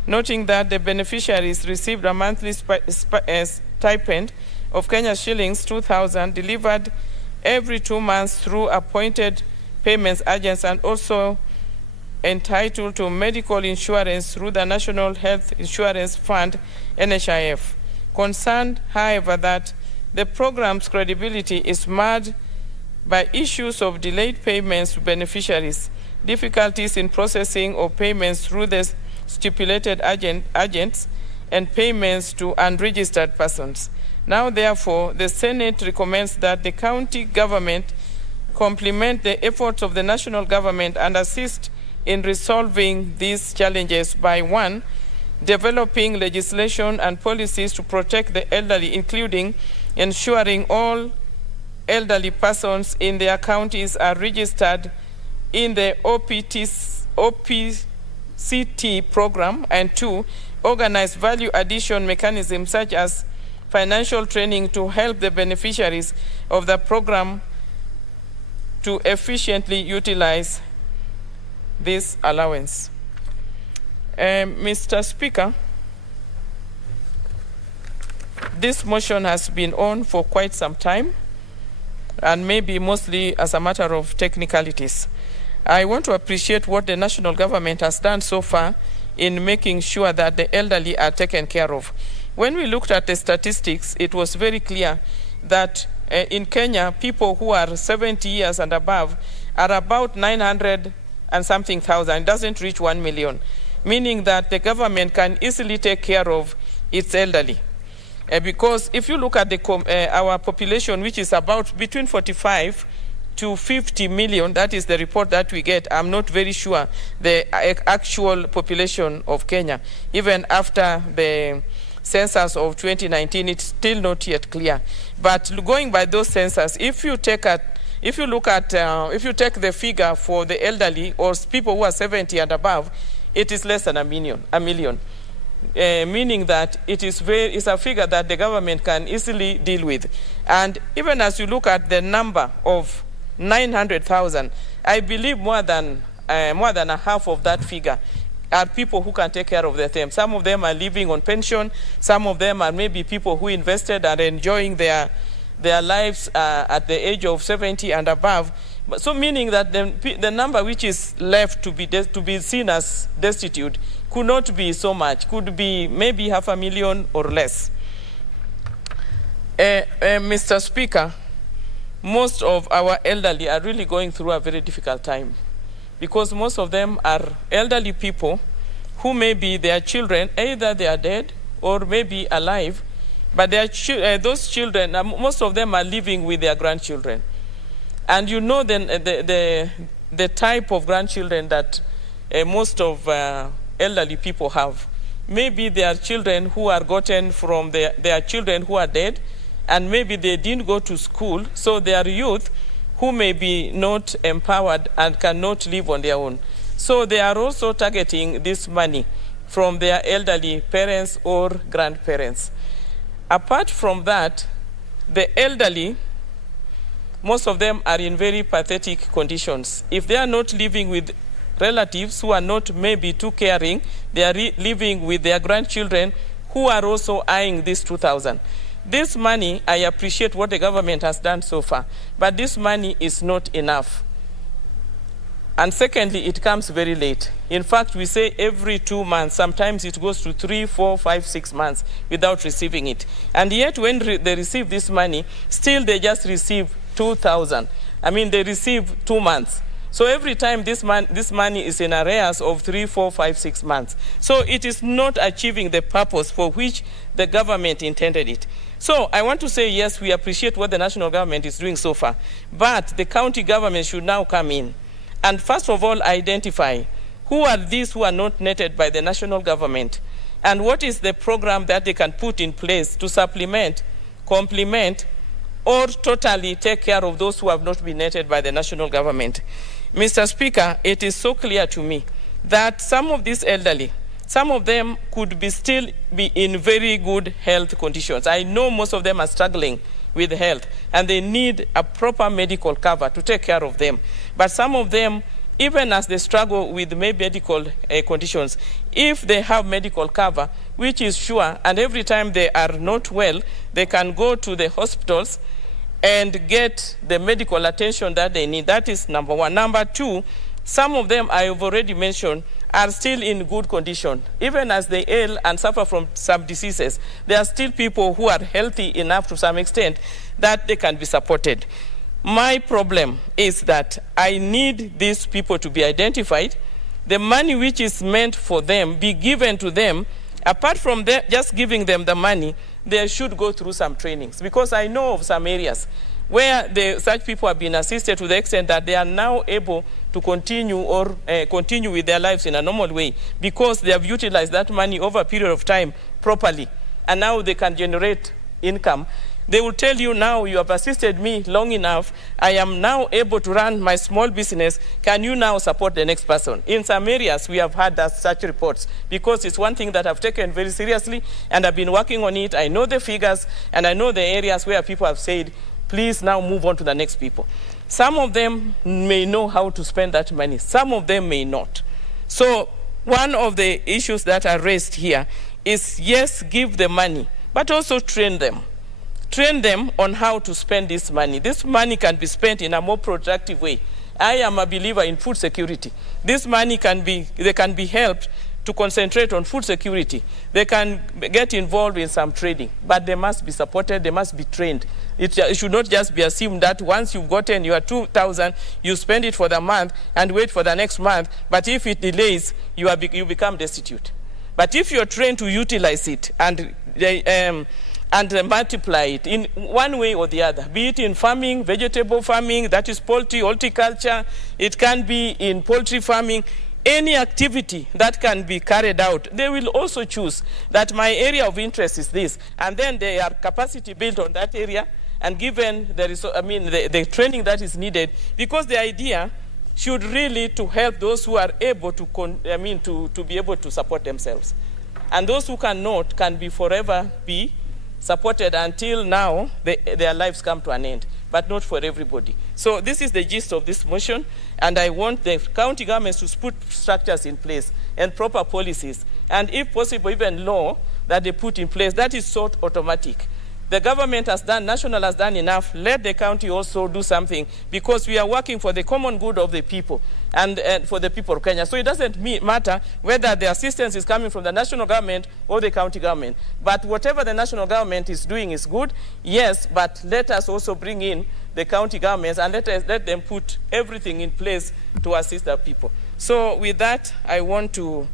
Noting that the beneficiaries received a monthly stipend of Kenya shillings 2,000 delivered every 2 months through appointed payments agents, and also entitled to medical insurance through the National Health Insurance Fund, NHIF. Concerned, however, that the program's credibility is marred by issues of delayed payments to beneficiaries, difficulties in processing of payments through the stipulated agents, and payments to unregistered persons. Now, therefore, the Senate recommends that the county government complement the efforts of the national government and assist in resolving these challenges by 1, developing legislation and policies to protect the elderly, including ensuring all elderly persons in their counties are registered in the OPCT program, and 2, organize value addition mechanisms such as financial training to help the beneficiaries of the program to efficiently utilize this allowance. Mr. Speaker, this motion has been on for quite some time, and maybe mostly as a matter of technicalities. I want to appreciate what the national government has done so far in making sure that the elderly are taken care of. When we looked at the statistics, it was very clear that in Kenya, people who are 70 years and above are about 900 and something thousand. It doesn't reach 1 million, meaning that the government can easily take care of its elderly. Because if you look at our population, which is about between 45 to 50 million, that is the report that we get. I'm not very sure the actual population of Kenya. Even after the census of 2019, it's still not yet clear. But going by those census, if you take the figure for the elderly or people who are 70 and above, it is less than a million. Meaning that it's a figure that the government can easily deal with. And even as you look at the number of 900,000, I believe more than a half of that figure are people who can take care of them. Some of them are living on pension. Some of them are maybe people who invested and enjoying their lives at the age of 70 and above. So meaning that the number which is left to be seen as destitute could not be so much, could be maybe 500,000 or less. Mr. Speaker, most of our elderly are really going through a very difficult time, because most of them are elderly people who maybe their children, either they are dead or maybe alive, but those children, most of them are living with their grandchildren. And you know the type of grandchildren that most of elderly people have. Maybe they are children who are gotten from their children who are dead, and maybe they didn't go to school, so they are youth who may be not empowered and cannot live on their own. So they are also targeting this money from their elderly parents or grandparents. Apart from that, the elderly, most of them are in very pathetic conditions. If they are not living with relatives who are not maybe too caring, they are living with their grandchildren who are also eyeing this 2,000. This money, I appreciate what the government has done so far, but this money is not enough. And secondly, it comes very late. In fact, we say every 2 months. Sometimes it goes to 3, 4, 5, 6 months without receiving it. And yet when they receive this money, still they just receive 2,000. I mean, they receive 2 months. So every time this money is in arrears of 3, 4, 5, 6 months. So it is not achieving the purpose for which the government intended it. So I want to say, yes, we appreciate what the national government is doing so far, but the county government should now come in and first of all identify who are these who are not netted by the national government, and what is the program that they can put in place to supplement, complement, or totally take care of those who have not been netted by the national government. Mr. Speaker, it is so clear to me that some of these elderly, some of them could still be in very good health conditions. I know most of them are struggling with health, and they need a proper medical cover to take care of them. But some of them, even as they struggle with medical conditions, if they have medical cover, which is sure, and every time they are not well, they can go to the hospitals and get the medical attention that they need. That is number one. Number two, some of them I have already mentioned are still in good condition. Even as they ail and suffer from some diseases, there are still people who are healthy enough to some extent that they can be supported. My problem is that I need these people to be identified. The money which is meant for them be given to them. Apart from just giving them the money, they should go through some trainings, because I know of some areas where such people have been assisted to the extent that they are now able to continue with their lives in a normal way, because they have utilized that money over a period of time properly, and now they can generate income. They will tell you, now you have assisted me long enough, I am now able to run my small business, can you now support the next person? In some areas we have had such reports, because it's one thing that I've taken very seriously and I've been working on it. I know the figures and I know the areas where people have said, please now move on to the next people. Some of them may know how to spend that money, some of them may not. So one of the issues that are raised here is, yes, give the money, but also train them. Train them on how to spend this money. This money can be spent in a more productive way. I am a believer in food security. This money can be helped to concentrate on food security. They can get involved in some trading, but they must be supported, they must be trained. It should not just be assumed that once you've gotten your 2,000, you spend it for the month and wait for the next month, but if it delays, you become destitute. But if you're trained to utilize it and multiply it in one way or the other, be it in farming, vegetable farming, that is poultry, horticulture, it can be in poultry farming, any activity that can be carried out, they will also choose that my area of interest is this, and then they are capacity built on that area and given the training that is needed, because the idea should really to help those who are able to be able to support themselves, and those who cannot can be forever be supported until now their lives come to an end, but not for everybody. So this is the gist of this motion, and I want the county governments to put structures in place and proper policies, and if possible even law that they put in place that is sort automatic. The government has done, national has done enough, let the county also do something, because we are working for the common good of the people and for the people of Kenya. So it doesn't matter whether the assistance is coming from the national government or the county government. But whatever the national government is doing is good, yes, but let us also bring in the county governments and let them put everything in place to assist the people. So with that, I want to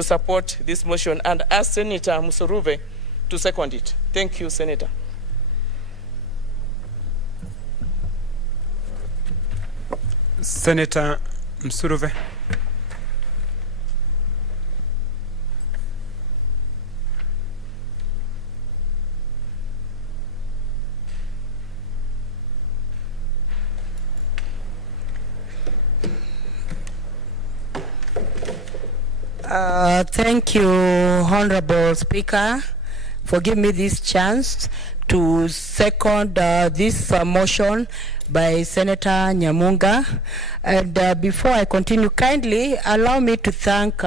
support this motion and ask Senator Musuruve to second it. Thank you, Senator. Senator Musuruve. Thank you, Honorable Speaker, for giving me this chance to second this motion by Senator Nyamunga. And before I continue, kindly allow me to thank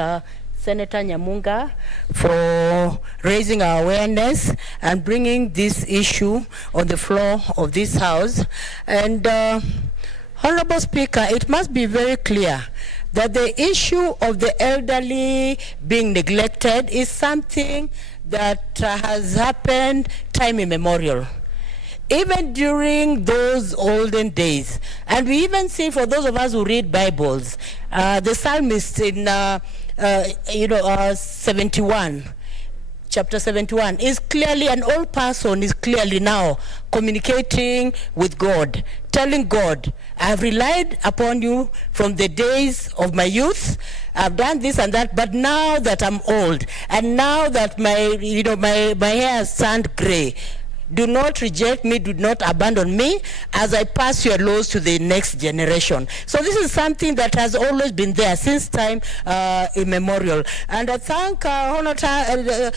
Senator Nyamunga for raising our awareness and bringing this issue on the floor of this House. And Honorable Speaker, it must be very clear that the issue of the elderly being neglected is something that has happened time immemorial, even during those olden days. And we even see, for those of us who read Bibles, the psalmist in 71, chapter 71, is clearly, an old person is clearly now communicating with God, telling God, I have relied upon you from the days of my youth. I've done this and that, but now that I'm old, and now that my hair has turned gray, do not reject me, do not abandon me as I pass your laws to the next generation. So this is something that has always been there since time immemorial. And I thank Senator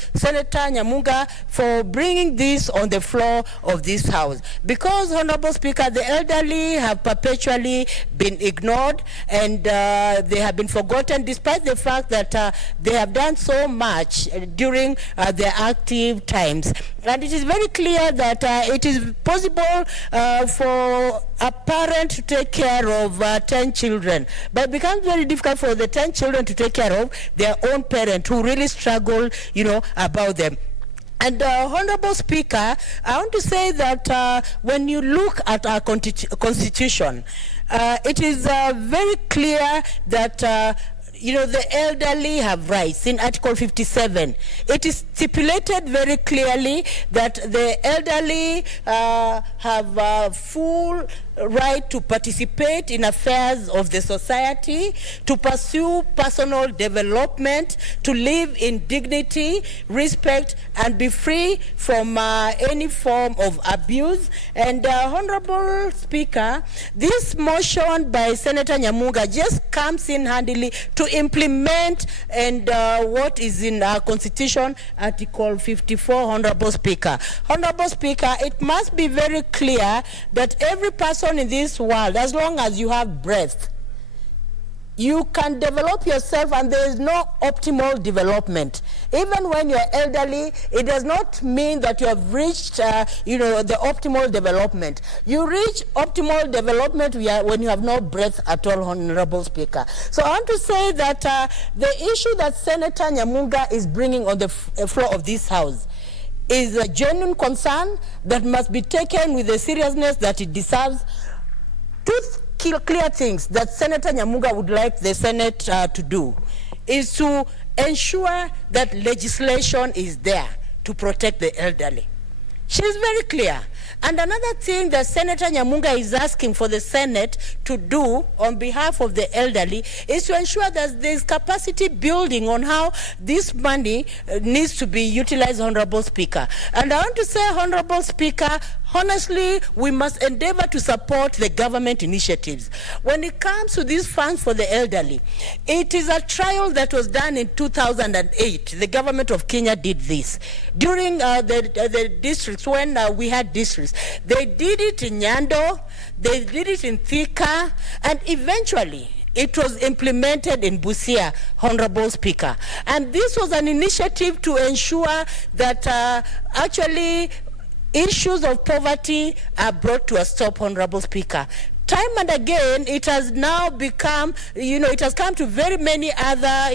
Nyamunga for bringing this on the floor of this House. Because, Honorable Speaker, the elderly have perpetually been ignored and they have been forgotten, despite the fact that they have done so much during their active times. And it is very clear that it is possible for a parent to take care of 10 children, but it becomes very difficult for the 10 children to take care of their own parent who really struggle, about them. And Honorable Speaker, I want to say that when you look at our constitution, it is very clear that the elderly have rights. In Article 57, it is stipulated very clearly that the elderly have full right to participate in affairs of the society, to pursue personal development, to live in dignity, respect, and be free from any form of abuse. And Honorable Speaker, this motion by Senator Nyamunga just comes in handily to implement and what is in our Constitution, Article 54, Honorable Speaker. Honorable Speaker, it must be very clear that every person in this world, as long as you have breath, you can develop yourself and there is no optimal development. Even when you're elderly, it does not mean that you have reached the optimal development. You reach optimal development when you have no breath at all, Honorable Speaker. So I want to say that the issue that Senator Nyamunga is bringing on the floor of this House is a genuine concern that must be taken with the seriousness that it deserves. Two clear things that Senator Nyamunga would like the Senate to do is to ensure that legislation is there to protect the elderly. She is very clear. And another thing that Senator Nyamunga is asking for the Senate to do on behalf of the elderly is to ensure that there is capacity building on how this money needs to be utilized, Honorable Speaker. And I want to say, Honorable Speaker, honestly, we must endeavor to support the government initiatives. When it comes to these funds for the elderly, it is a trial that was done in 2008. The government of Kenya did this. During the districts, when we had districts, they did it in Nyando, they did it in Thika, and eventually it was implemented in Busia, Honorable Speaker. And this was an initiative to ensure that actually issues of poverty are brought to a stop, Honorable Speaker. Time and again, it has now become, it has come to very many other,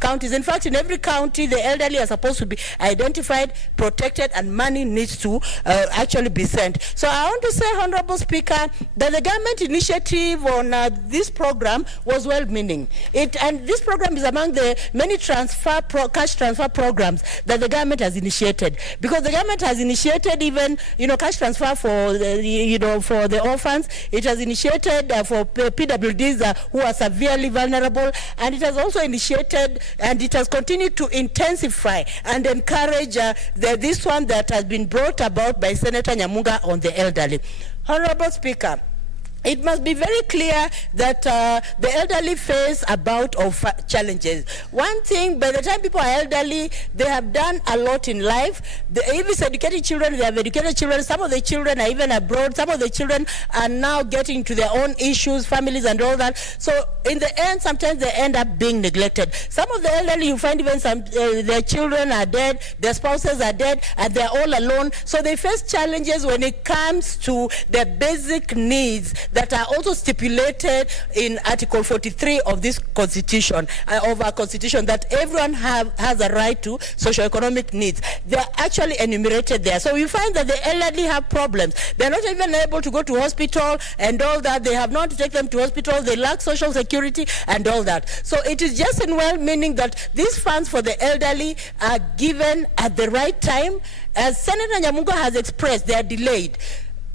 counties. In fact, in every county, the elderly are supposed to be identified, protected, and money needs to actually be sent. So I want to say, Honorable Speaker, that the government initiative on this program was well-meaning. And this program is among the many cash transfer programs that the government has initiated. Because the government has initiated even, cash transfer for the orphans. It has initiated for PWDs who are severely vulnerable, and it has also initiated and it has continued to intensify and encourage this one that has been brought about by Senator Nyamunga on the elderly. Honorable Speaker, it must be very clear that the elderly face a bout of challenges. One thing, by the time people are elderly, they have done a lot in life. If it's educated children, they have educated children. Some of the children are even abroad. Some of the children are now getting to their own issues, families and all that. So in the end, sometimes they end up being neglected. Some of the elderly, you find even their children are dead, their spouses are dead, and they're all alone. So they face challenges when it comes to their basic needs that are also stipulated in Article 43 of this Constitution, of our Constitution, that everyone has a right to socio-economic needs. They are actually enumerated there. So you find that the elderly have problems. They're not even able to go to hospital and all that. They have not to take them to hospital. They lack social security and all that. So it is just in well-meaning that these funds for the elderly are given at the right time. As Senator Nyamunga has expressed, they are delayed.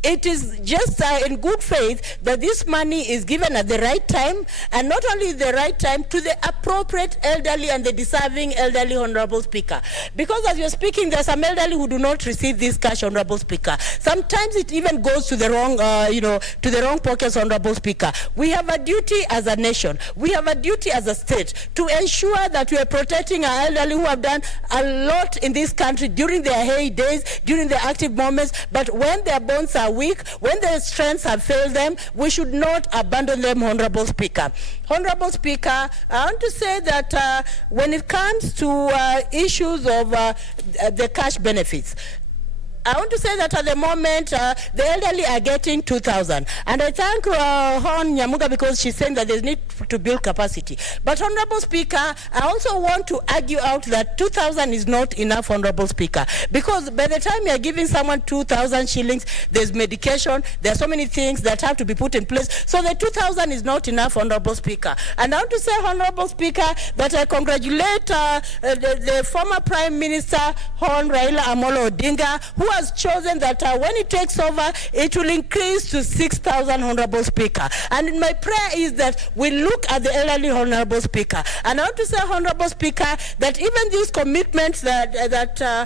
It is just in good faith that this money is given at the right time, and not only the right time, to the appropriate elderly and the deserving elderly, Honorable Speaker. Because as you're speaking, there are some elderly who do not receive this cash, Honorable Speaker. Sometimes it even goes to the wrong, to the wrong pockets, Honorable Speaker. We have a duty as a nation, we have a duty as a state to ensure that we are protecting our elderly who have done a lot in this country during their heydays, during their active moments, but when their bones are weak, when their strengths have failed them, we should not abandon them, Honorable Speaker. Honorable Speaker, I want to say that when it comes to issues of the cash benefits, I want to say that at the moment, the elderly are getting 2,000. And I thank Hon Nyamunga because she's saying that there's need to build capacity. But Honorable Speaker, I also want to argue out that 2,000 is not enough, Honorable Speaker. Because by the time you're giving someone 2,000 shillings, there's medication, there are so many things that have to be put in place. So the 2,000 is not enough, Honorable Speaker. And I want to say, Honorable Speaker, that I congratulate the former Prime Minister, Hon Raila Amolo Odinga, who has chosen that when it takes over, it will increase to 6,000, Honorable Speaker. And my prayer is that we look at the elderly, Honorable Speaker. And I want to say, Honorable Speaker, that even these commitments that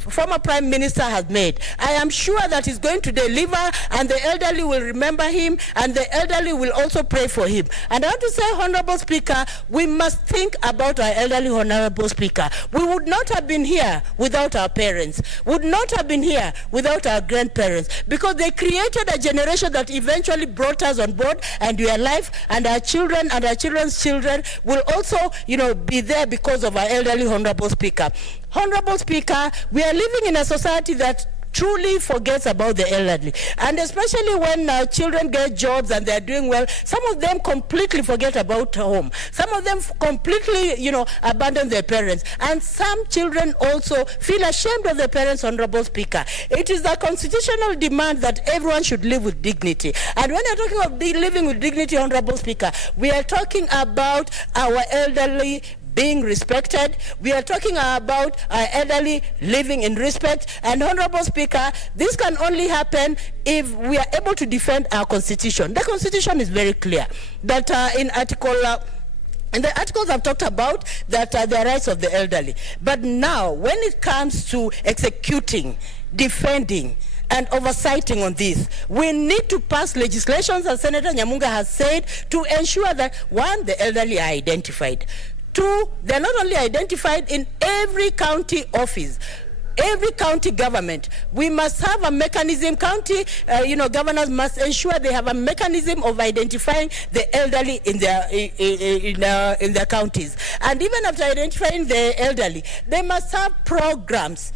former Prime Minister has made, I am sure that he's going to deliver, and the elderly will remember him, and the elderly will also pray for him. And I want to say, Honorable Speaker, we must think about our elderly, Honorable Speaker. We would not have been here without our parents. Would not have been here without our grandparents, because they created a generation that eventually brought us on board, and we are alive, and our children and our children's children will also, be there because of our elderly, Honorable Speaker. Honorable Speaker, we are living in a society that truly forgets about the elderly, and especially when children get jobs and they're doing well, some of them completely forget about home. Some of them completely, abandon their parents, and some children also feel ashamed of their parents, Honorable Speaker. It is a constitutional demand that everyone should live with dignity, and when you're talking of living with dignity, Honorable Speaker, we are talking about our elderly being respected. We are talking about our elderly living in respect. And Honorable Speaker, this can only happen if we are able to defend our Constitution. The Constitution is very clear that in the articles have talked about that the rights of the elderly. But now, when it comes to executing, defending, and oversighting on this, we need to pass legislation, as Senator Nyamunga has said, to ensure that, one, the elderly are identified. Two, they're not only identified in every county office, every county government. We must have a mechanism. County, governors must ensure they have a mechanism of identifying the elderly in their counties. And even after identifying the elderly, they must have programs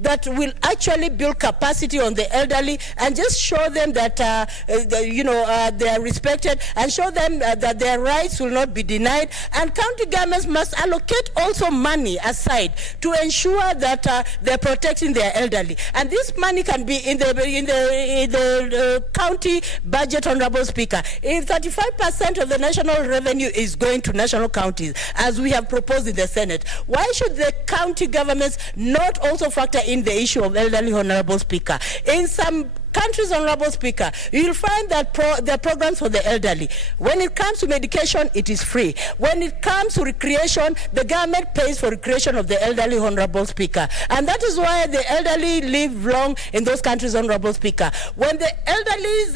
that will actually build capacity on the elderly and just show them that they are respected, and show them that their rights will not be denied. And county governments must allocate also money aside to ensure that they're protecting their elderly. And this money can be in the county budget, Honorable Speaker. If 35% of the national revenue is going to national counties, as we have proposed in the Senate, why should the county governments not also factor in the issue of elderly, Honorable Speaker? In some countries, Honorable Speaker, you will find that there are programs for the elderly. When it comes to medication, it is free. When it comes to recreation, the government pays for recreation of the elderly, Honorable Speaker. And that is why the elderly live long in those countries, Honorable Speaker. When the elderlies,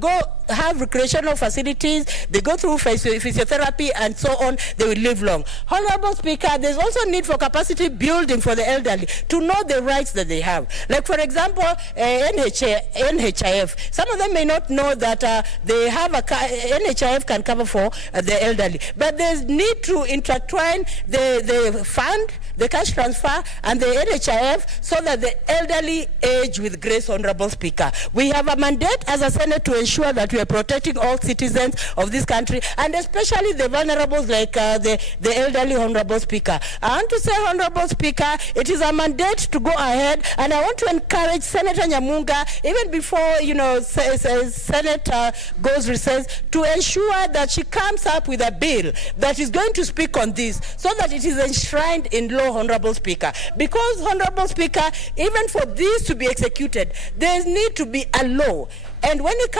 go have recreational facilities, they go through physiotherapy and so on, they will live long. Honorable Speaker, there's also need for capacity building for the elderly to know the rights that they have. Like, for example, NHIF. Some of them may not know that they have NHIF can cover for the elderly. But there's need to intertwine the fund, the cash transfer, and the NHIF so that the elderly age with grace, Honorable Speaker. We have a mandate as a Senate to ensure that we are protecting all citizens of this country, and especially the vulnerables like the elderly, Honorable Speaker. I want to say, Honorable Speaker, it is a mandate to go ahead, and I want to encourage Senator Nyamunga, even before Senate goes recess, to ensure that she comes up with a bill that is going to speak on this, so that it is enshrined in law, Honorable Speaker. Because, Honorable Speaker, even for this to be executed, there need to be a law. And when it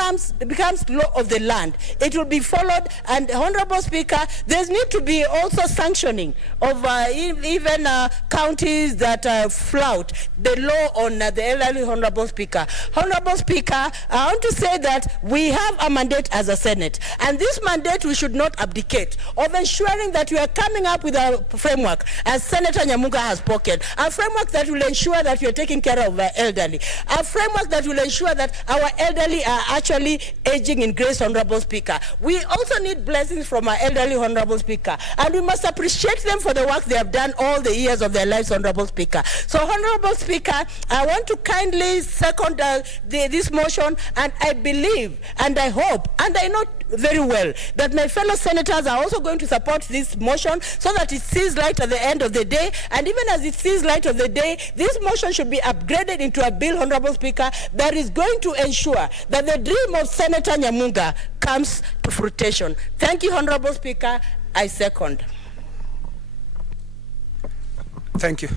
becomes law of the land, it will be followed. And, Honorable Speaker, there need to be also sanctioning of even counties that flout the law on the elderly, Honorable Speaker. Honorable Speaker, I want to say that we have a mandate as a Senate, and this mandate we should not abdicate of ensuring that we are coming up with a framework, as Senator Nyamunga has spoken, a framework that will ensure that we are taking care of our elderly, a framework that will ensure that our elderly are actually aging in grace, Honorable Speaker. We also need blessings from our elderly, Honorable Speaker, and we must appreciate them for the work they have done all the years of their lives, Honorable Speaker. So, Honorable Speaker, I want to kindly second this motion, and I believe, and I hope, and I know very well that my fellow senators are also going to support this motion, so that it sees light at the end of the day. And even as it sees light of the day, this motion should be upgraded into a bill, Honorable Speaker, that is going to ensure that the dream of Senator Nyamunga comes to fruition. Thank you, Honorable Speaker. I second. Thank you.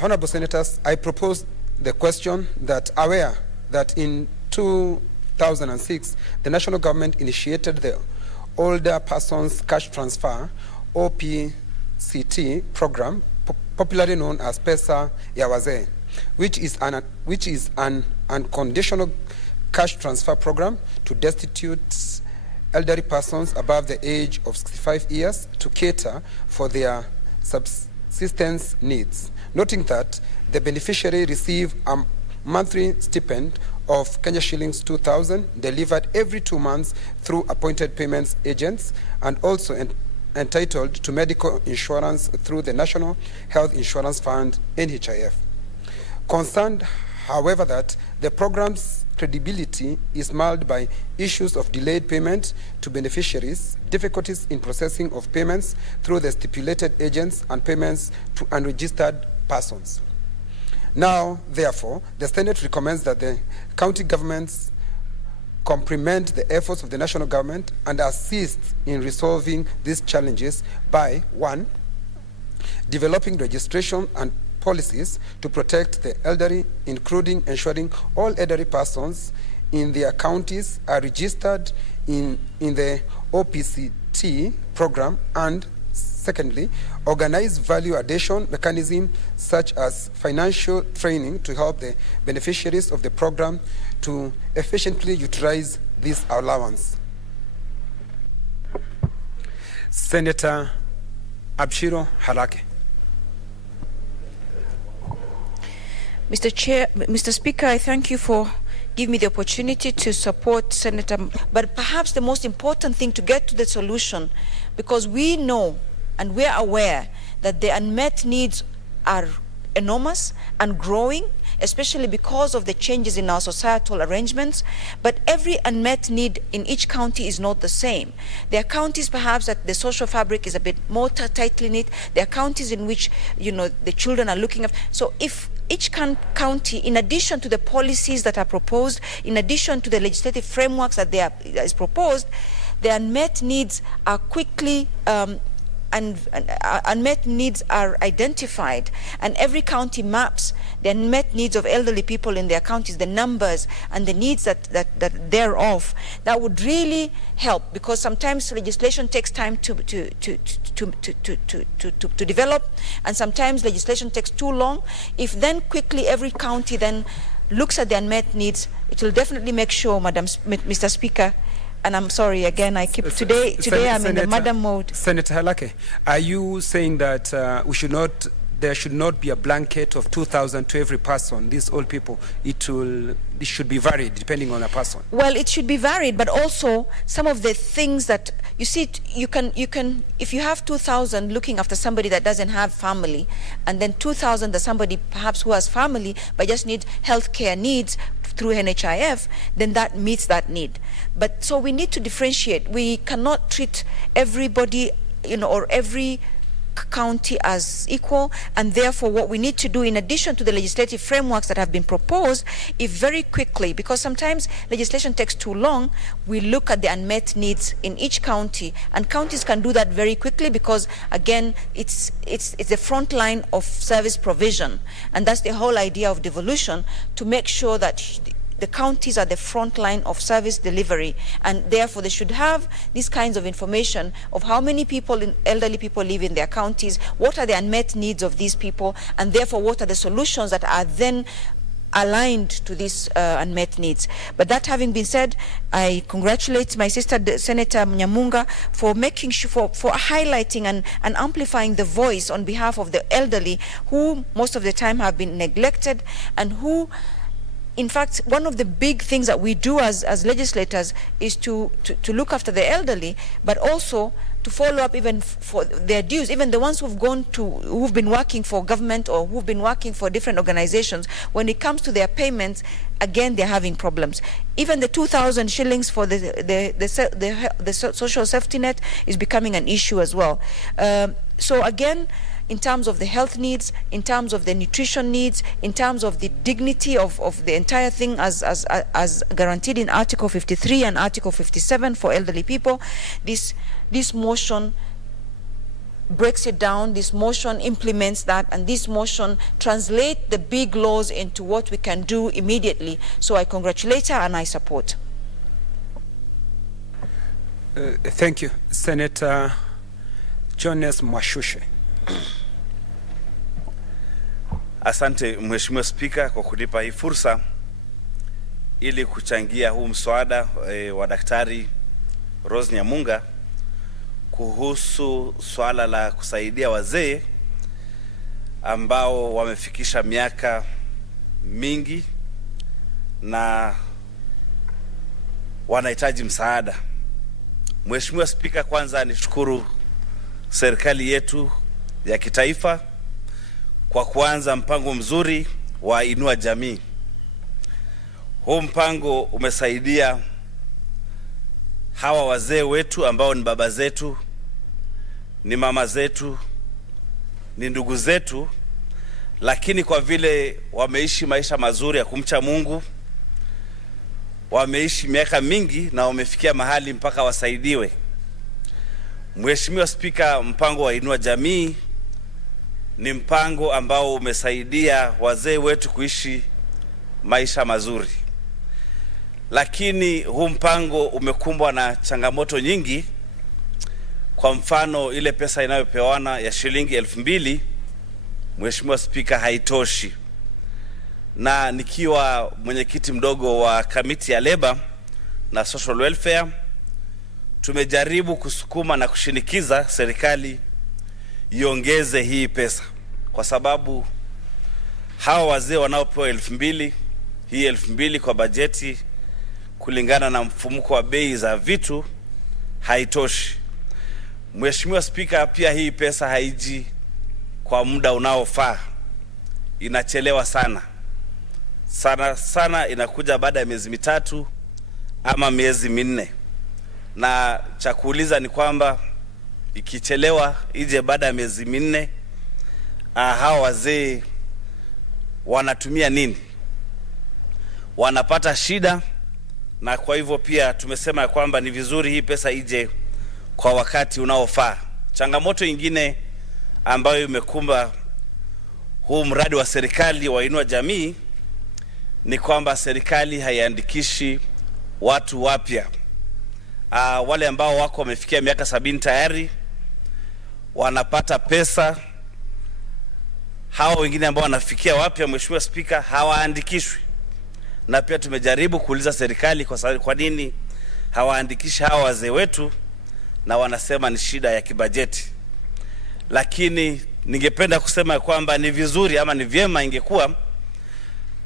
Honorable Senators, I propose the question that aware that in 2 2006, the national government initiated the Older Persons Cash Transfer, OPCT program, popularly known as Pesa ya Wazee, which is an unconditional cash transfer program to destitute elderly persons above the age of 65 years to cater for their subsistence needs, noting that the beneficiary receive a monthly stipend of Kenya shillings 2,000 delivered every 2 months through appointed payments agents, and also entitled to medical insurance through the National Health Insurance Fund, NHIF. Concerned, however, that the program's credibility is marred by issues of delayed payment to beneficiaries, difficulties in processing of payments through the stipulated agents, and payments to unregistered persons. Now, therefore, the Senate recommends that the county governments complement the efforts of the national government and assist in resolving these challenges by, 1, developing registration and policies to protect the elderly, including ensuring all elderly persons in their counties are registered in the OPCT program, and secondly, organize value addition mechanism such as financial training to help the beneficiaries of the program to efficiently utilize this allowance. Senator Abshiro Halake. Mr. Speaker, I thank you for giving me the opportunity to support Senator. But perhaps the most important thing to get to the solution, because we know and we are aware that the unmet needs are enormous and growing, especially because of the changes in our societal arrangements. But every unmet need in each county is not the same. There are counties perhaps that the social fabric is a bit more tightly knit. There are counties in which, the children are looking at. So if each county, in addition to the policies that are proposed, in addition to the legislative frameworks that is proposed, the unmet needs are quickly unmet needs are identified, and every county maps the unmet needs of elderly people in their counties, the numbers and the needs that thereof. That would really help, because sometimes legislation takes time to develop, and sometimes legislation takes too long. If then quickly every county then looks at the unmet needs, it will definitely make sure, Mr. Speaker. And I'm sorry again, I keep today I'm in the madam mode. Senator Halake, are you saying that there should not be a blanket of 2,000 to every person, these old people? It should be varied depending on a person. Well, it should be varied, but also some of the things that you see, you can if you have 2,000 looking after somebody that doesn't have family, and then 2,000 that somebody perhaps who has family but just needs healthcare needs through NHIF, then that meets that need. But so we need to differentiate. We cannot treat everybody, or every county as equal, and therefore what we need to do, in addition to the legislative frameworks that have been proposed, is very quickly, because sometimes legislation takes too long, we look at the unmet needs in each county, and counties can do that very quickly, because again it's the front line of service provision, and that's the whole idea of devolution, to make sure that the counties are the front line of service delivery, and therefore they should have these kinds of information of how many elderly people live in their counties, what are the unmet needs of these people, and therefore what are the solutions that are then aligned to these unmet needs. But that having been said, I congratulate my sister Senator Nyamunga for making sure, for highlighting and amplifying the voice on behalf of the elderly, who most of the time have been neglected, and who, in fact, one of the big things that we do as legislators is to look after the elderly, but also to follow up even for their dues, even the ones who've been working for government or who've been working for different organizations. When it comes to their payments, again, they're having problems. Even the 2,000 shillings for the social safety net is becoming an issue as well. So again, in terms of the health needs, in terms of the nutrition needs, in terms of the dignity of the entire thing as guaranteed in Article 53 and Article 57 for elderly people, this motion breaks it down, this motion implements that, and this motion translates the big laws into what we can do immediately. So I congratulate her and I support. Thank you. Senator Jones Mwashushe. Asante Mheshimiwa Spika kwa kunipa hii fursa ili kuchangia huu mswada wa Daktari Rose Nyamunga kuhusu swala la kusaidia wazee ambao wamefikisha miaka mingi na wanahitaji msaada. Mheshimiwa Spika, kwanza nishukuru serikali yetu ya kitaifa kwa kuanza mpango mzuri wa Inua Jamii. Huu mpango umesaidia hawa wazee wetu ambao ni baba zetu, ni mama zetu, ni ndugu zetu, lakini kwa vile wameishi maisha mazuri ya kumcha Mungu, wameishi miaka mingi na wamefikia mahali mpaka wasaidiwe. Mheshimiwa Spika, mpango wa Inua Jamii ni mpango ambao umesaidia wazee wetu kuishi maisha mazuri. Lakini huu mpango umekumbwa na changamoto nyingi. Kwa mfano, ile pesa inayopewana ya shilingi 2,000, Mheshimiwa Spika, haitoshi. Na nikiwa mwenyekiti mdogo wa kamiti ya Labor na Social Welfare, tumejaribu kusukuma na kushinikiza serikali iongeze hii pesa, kwa sababu hawa wazee wanaopewa 2,000, hii 2,000 kwa bajeti kulingana na mfumuko wa bei za vitu haitoshi. Mheshimiwa Spika, pia hii pesa haiji kwa muda unaofaa, inachelewa sana sana, inakuja baada ya miezi 3 ama miezi 4. Na cha kuuliza ni kwamba ikichelewa ije baada ya miezi 4, hawa wazee wanatumia nini? Wanapata shida. Na kwa hivyo pia tumesema kwamba ni vizuri hii pesa ije kwa wakati unaofaa. Changamoto nyingine ambayo imekumba huu mradi wa serikali wa Inua Jamii ni kwamba serikali haiandikishi watu wapya. Wale ambao wako wamefikia miaka 70 tayari wanapata pesa. Hawa wengine ambao wanafikia wapya, Mheshimiwa Spika, hawaandikishwi. Na pia tumejaribu kuuliza serikali kwa nini hawaandikishi hawa wazee wetu, na wanasema ni shida ya kibajeti. Lakini ningependa kusema kwamba ni vizuri ama ni vyema ingekuwa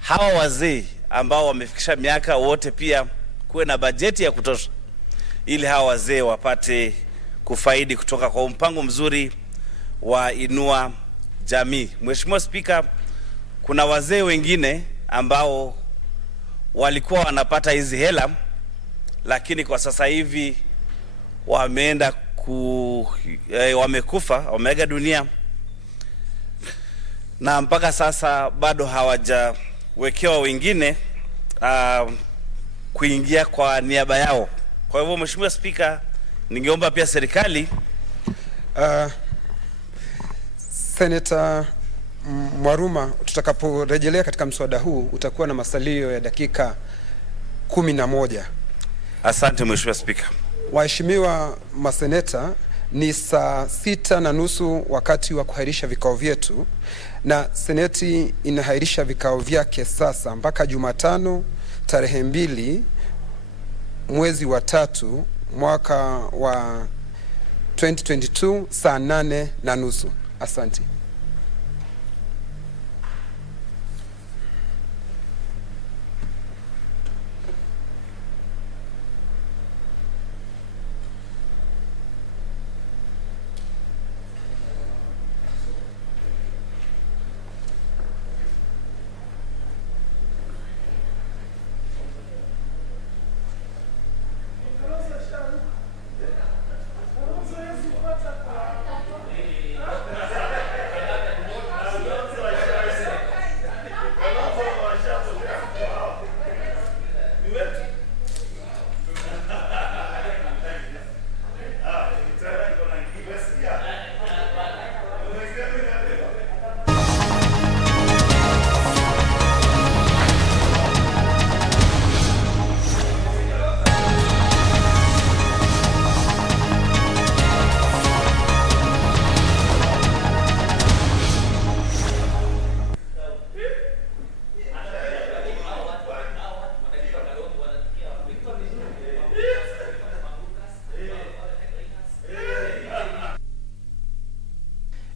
hawa wazee ambao wamefikisha miaka wote pia kuwe na bajeti ya kutosha, ili hawa wazee wapate kufaidi kutoka kwa mpango mzuri wa Inua Jamii. Mheshimiwa Spika, kuna wazee wengine ambao walikuwa wanapata hizi hela, lakini kwa sasa hivi wameenda wamekufa, wameaga dunia, na mpaka sasa bado hawajawekewa wengine kuingia kwa niaba yao. Kwa hivyo Mheshimiwa Spika, ningeomba pia serikali Senator Mwaruma, tutakaporejelea katika mswada huu utakuwa na masalio ya dakika 11. Asante Mheshimiwa Spika. Waheshimiwa maseneta, ni saa 6:30 wakati wa kuhairisha vikao vyetu, na seneti inahairisha vikao vyake sasa mpaka Jumatano tarehe 2 mwezi wa 3 mwaka wa 2022 saa 8:30. Asante.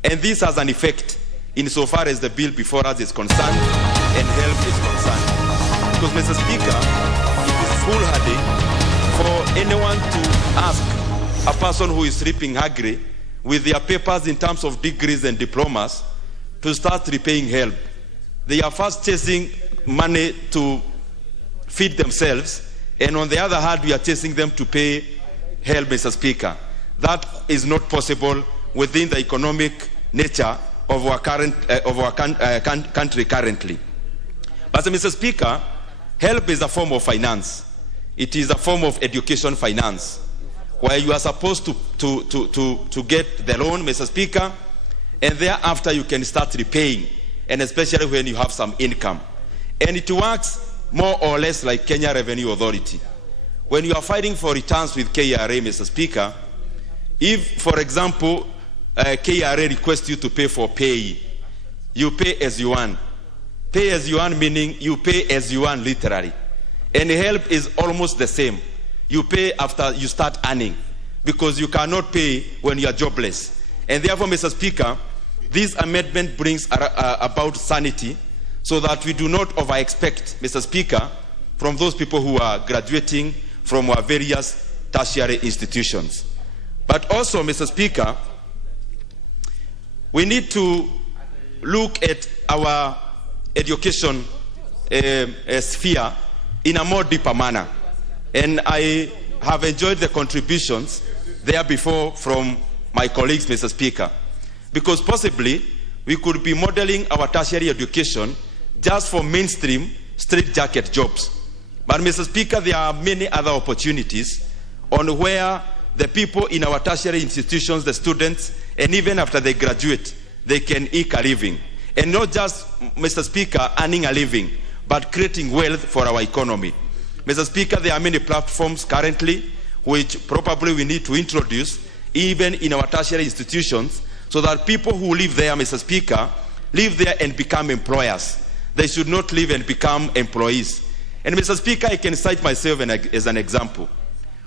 And this has an effect insofar as the bill before us is concerned and help is concerned. Because, Mr. Speaker, it is foolhardy for anyone to ask a person who is sleeping hungry with their papers in terms of degrees and diplomas to start repaying help. They are first chasing money to feed themselves, and on the other hand, we are chasing them to pay help, Mr. Speaker. That is not possible within the economic nature of our country currently. But, Mr. Speaker, help is a form of finance. It is a form of education finance, where you are supposed to get the loan, Mr. Speaker, and thereafter you can start repaying, and especially when you have some income. And it works more or less like Kenya Revenue Authority. When you are fighting for returns with KRA, Mr. Speaker, if, for example, KRA requests you to pay for pay, you pay as you earn. Pay as you earn meaning you pay as you earn literally. And help is almost the same. You pay after you start earning, because you cannot pay when you are jobless. And therefore, Mr. Speaker, this amendment brings about sanity, so that we do not over-expect, Mr. Speaker, from those people who are graduating from our various tertiary institutions. But also, Mr. Speaker, we need to look at our education sphere in a more deeper manner. And I have enjoyed the contributions there before from my colleagues, Mr. Speaker, because possibly we could be modeling our tertiary education just for mainstream straitjacket jobs. But, Mr. Speaker, there are many other opportunities on where the people in our tertiary institutions, the students, and even after they graduate, they can eke a living. And not just, Mr. Speaker, earning a living, but creating wealth for our economy. Mr. Speaker, there are many platforms currently which probably we need to introduce even in our tertiary institutions, so that people who live there, Mr. Speaker, live there and become employers. They should not live and become employees. And, Mr. Speaker, I can cite myself as an example.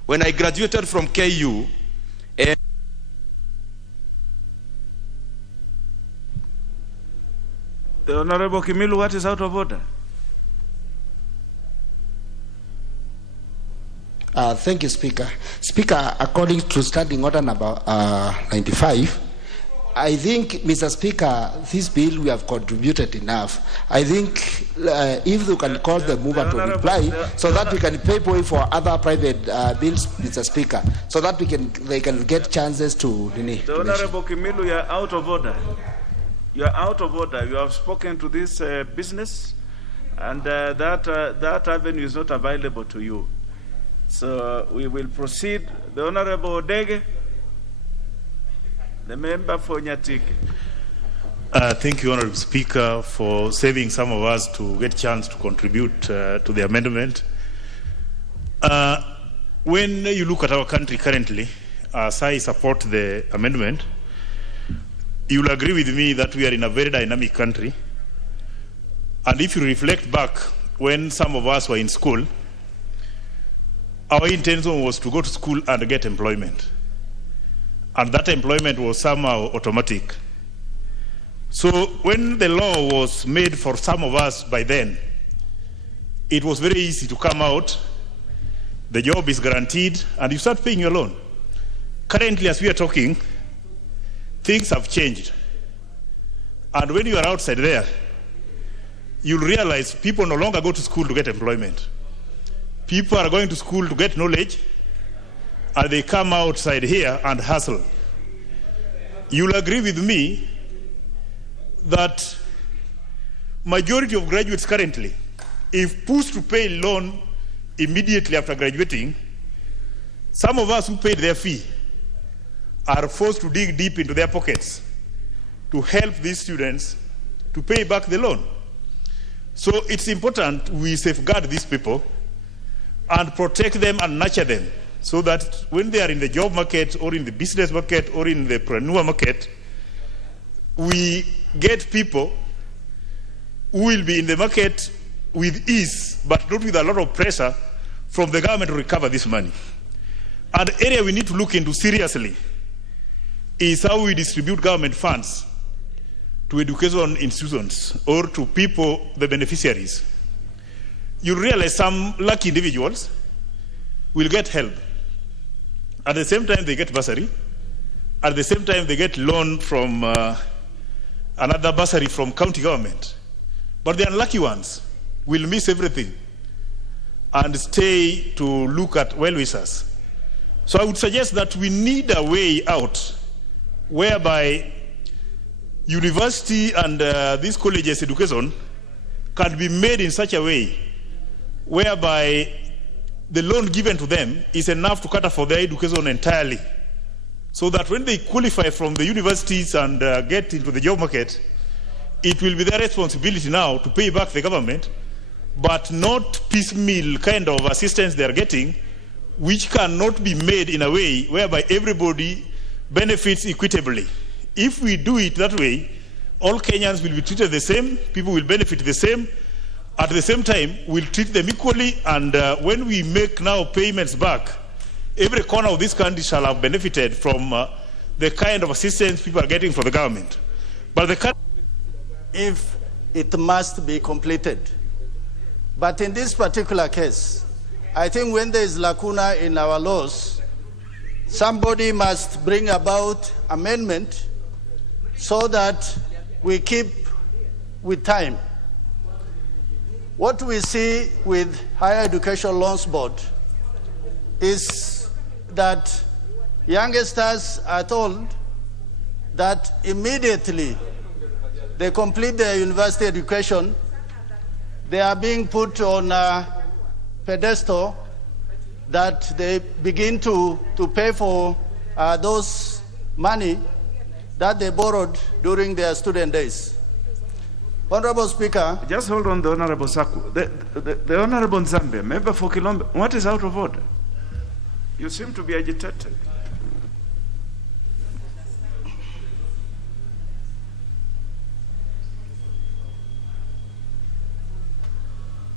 When I graduated from KU, and the Honorable Kimilu, what is out of order? Thank you, Speaker. Speaker, according to Standing Order number 95, I think, Mr. Speaker, this bill we have contributed enough. I think if you can call the mover to reply, so that we can pay for other private bills, Mr. Speaker, so that they can get chances to. The Honorable Kimilu, you are out of order. You are out of order. You have spoken to this business, and that avenue is not available to you. So we will proceed. The Honorable Odege, the member for Nyatik. Thank you, Honorable Speaker, for saving some of us to get a chance to contribute to the amendment. When you look at our country currently, as I support the amendment, you will agree with me that we are in a very dynamic country. And if you reflect back when some of us were in school, our intention was to go to school and get employment. And that employment was somehow automatic. So when the law was made for some of us by then, it was very easy to come out, the job is guaranteed, and you start paying your loan. Currently, as we are talking, things have changed. And when you are outside there, you'll realize people no longer go to school to get employment. People are going to school to get knowledge, and they come outside here and hustle. You'll agree with me that majority of graduates currently, if pushed to pay loan immediately after graduating, some of us who paid their fee are forced to dig deep into their pockets to help these students to pay back the loan. So it's important we safeguard these people and protect them and nurture them, so that when they are in the job market or in the business market or in the entrepreneur market, we get people who will be in the market with ease, but not with a lot of pressure from the government to recover this money. And the area we need to look into seriously is how we distribute government funds to education institutions or to people, the beneficiaries, you realize some lucky individuals will get help. At the same time, they get bursary. At the same time, they get loan from another bursary from county government. But the unlucky ones will miss everything and stay to look at well-wishers. So I would suggest that we need a way out whereby university and these colleges' education can be made in such a way whereby the loan given to them is enough to cater for their education entirely, so that when they qualify from the universities and get into the job market, it will be their responsibility now to pay back the government, but not piecemeal kind of assistance they are getting, which cannot be made in a way whereby everybody benefits equitably. If we do it that way, all Kenyans will be treated the same, people will benefit the same. At the same time, we'll treat them equally, and when we make now payments back, every corner of this country shall have benefited from the kind of assistance people are getting from the government. But if it must be completed. But in this particular case, I think when there is lacuna in our laws, somebody must bring about amendment so that we keep with time. What we see with Higher Education Loans Board is that youngsters are told that immediately they complete their university education, they are being put on a pedestal that they begin to pay for those money that they borrowed during their student days. Honorable Speaker. Just hold on, the Honorable Saku. The Honorable Zambia, member for Kilombe, what is out of order? You seem to be agitated.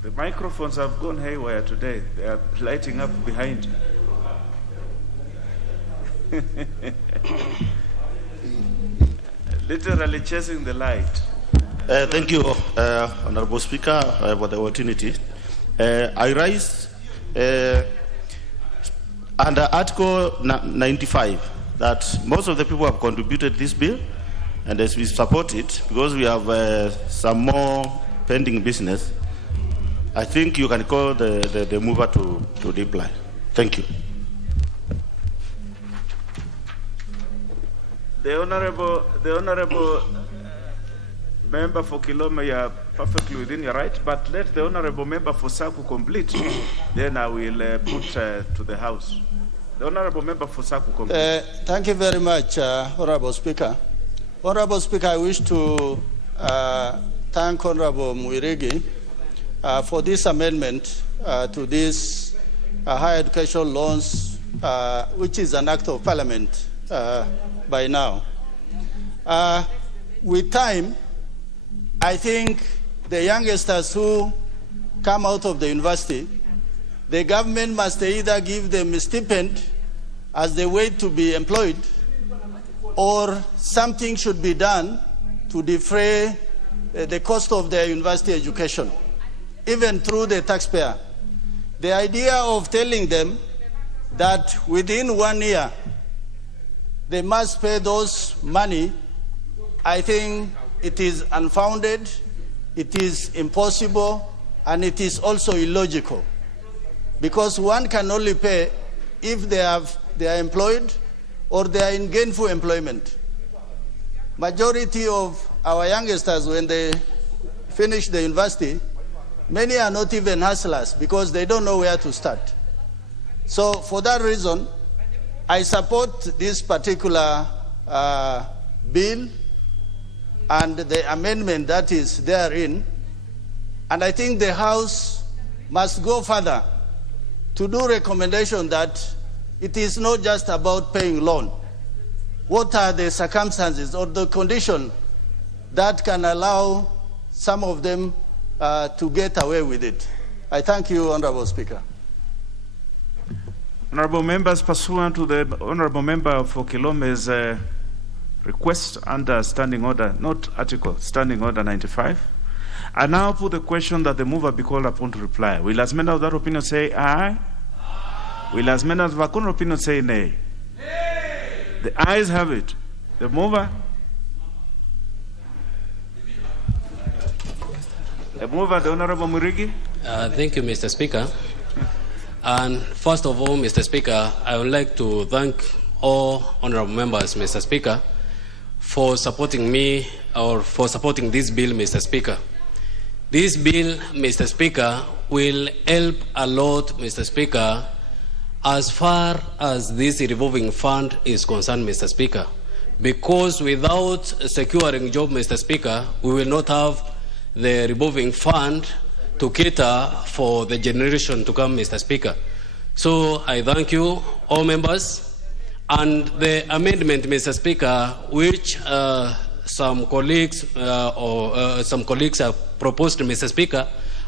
The microphones have gone haywire today. They are lighting up behind you. Literally chasing the light. Thank you, Honorable Speaker, for the opportunity. I rise under Article 95 that most of the people have contributed this bill, and as we support it, because we have some more pending business, I think you can call the mover to reply. Thank you. The honorable member for Kilome, you are perfectly within your right, but let the honorable member for Saku complete. Then I will put to the House. The honorable member for Saku complete. Thank you very much, Honorable Speaker. Honorable Speaker, I wish to thank Honorable Mwirigi for this amendment to this higher education loans, which is an act of parliament by now. With time, I think the youngsters who come out of the university, the government must either give them a stipend as they wait to be employed, or something should be done to defray the cost of their university education, even through the taxpayer. The idea of telling them that within 1 year they must pay those money, I think it is unfounded, it is impossible, and it is also illogical. Because one can only pay if they are employed or they are in gainful employment. Majority of our youngsters, when they finish the university, many are not even hustlers because they don't know where to start. So for that reason, I support this particular bill and the amendment that is therein. And I think the House must go further to do recommendation that it is not just about paying loan. What are the circumstances or the condition that can allow some of them to get away with it? I thank you, Honorable Speaker. Honorable members, pursuant to the honorable member for Kilome's request under Standing Order, not article, Standing Order 95. I now put the question that the mover be called upon to reply. Will as many of that opinion say aye? Will as many of that opinion say nay? The ayes have it. The mover? The mover, the Honorable Murigi. Thank you, Mr. Speaker. And first of all, Mr. Speaker, I would like to thank all honorable members, Mr. Speaker, for supporting me or for supporting this bill, Mr. Speaker. This bill, Mr. Speaker, will help a lot, Mr. Speaker, as far as this revolving fund is concerned, Mr. Speaker. Because without securing job, Mr. Speaker, we will not have the revolving fund to cater for the generation to come, Mr. Speaker. So I thank you, all members. And the amendment, Mr. Speaker, which some colleagues have proposed, Mr. Speaker,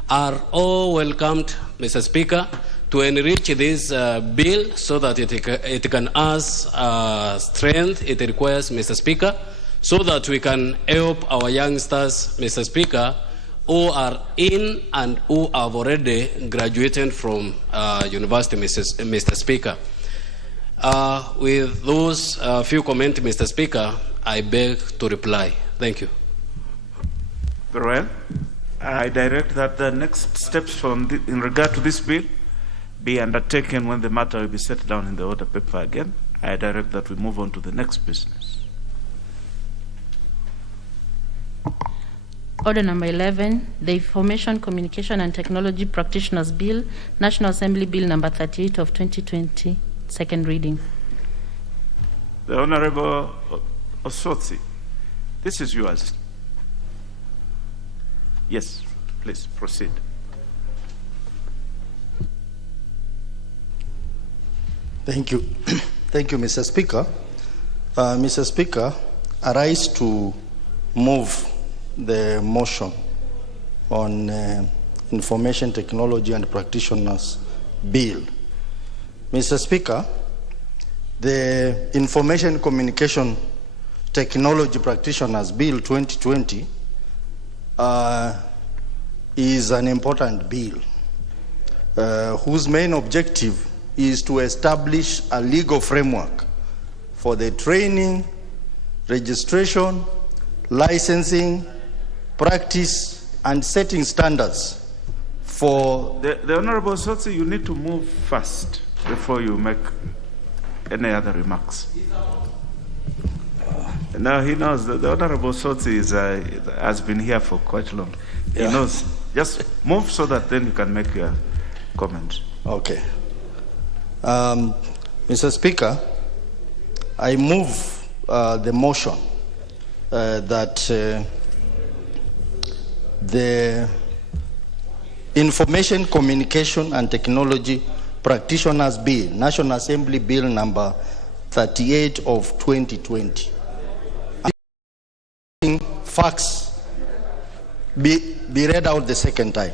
are all welcomed, Mr. Speaker, to enrich this bill so that it can add strength it requires, Mr. Speaker, so that we can help our youngsters, Mr. Speaker, who are in and who have already graduated from university, Mr. Speaker. With those few comments, Mr. Speaker, I beg to reply. Thank you. Very well. I direct that the next steps in regard to this bill be undertaken when the matter will be set down in the order paper again. I direct that we move on to the next business. Order number 11, the Information, Communication and Technology Practitioners Bill, National Assembly Bill number 38 of 2020, second reading. The Honorable Osotsi, this is yours. Yes, please proceed. Thank you. Thank you, Mr. Speaker. Mr. Speaker, I rise to move the motion on Information Technology and Practitioners Bill. Mr. Speaker, the Information Communication Technology Practitioners Bill 2020 is an important bill whose main objective is to establish a legal framework for the training, registration, licensing, practice, and setting standards for... The Honorable Sotsi, you need to move fast before you make any other remarks. Now he knows that the Honorable Sotsi has been here for quite long. He knows. Just move so that then you can make your comment. Okay. Mr. Speaker, I move the motion that the Information, Communication and Technology Practitioners Bill, National Assembly Bill number 38 of 2020. Facts be read out the second time.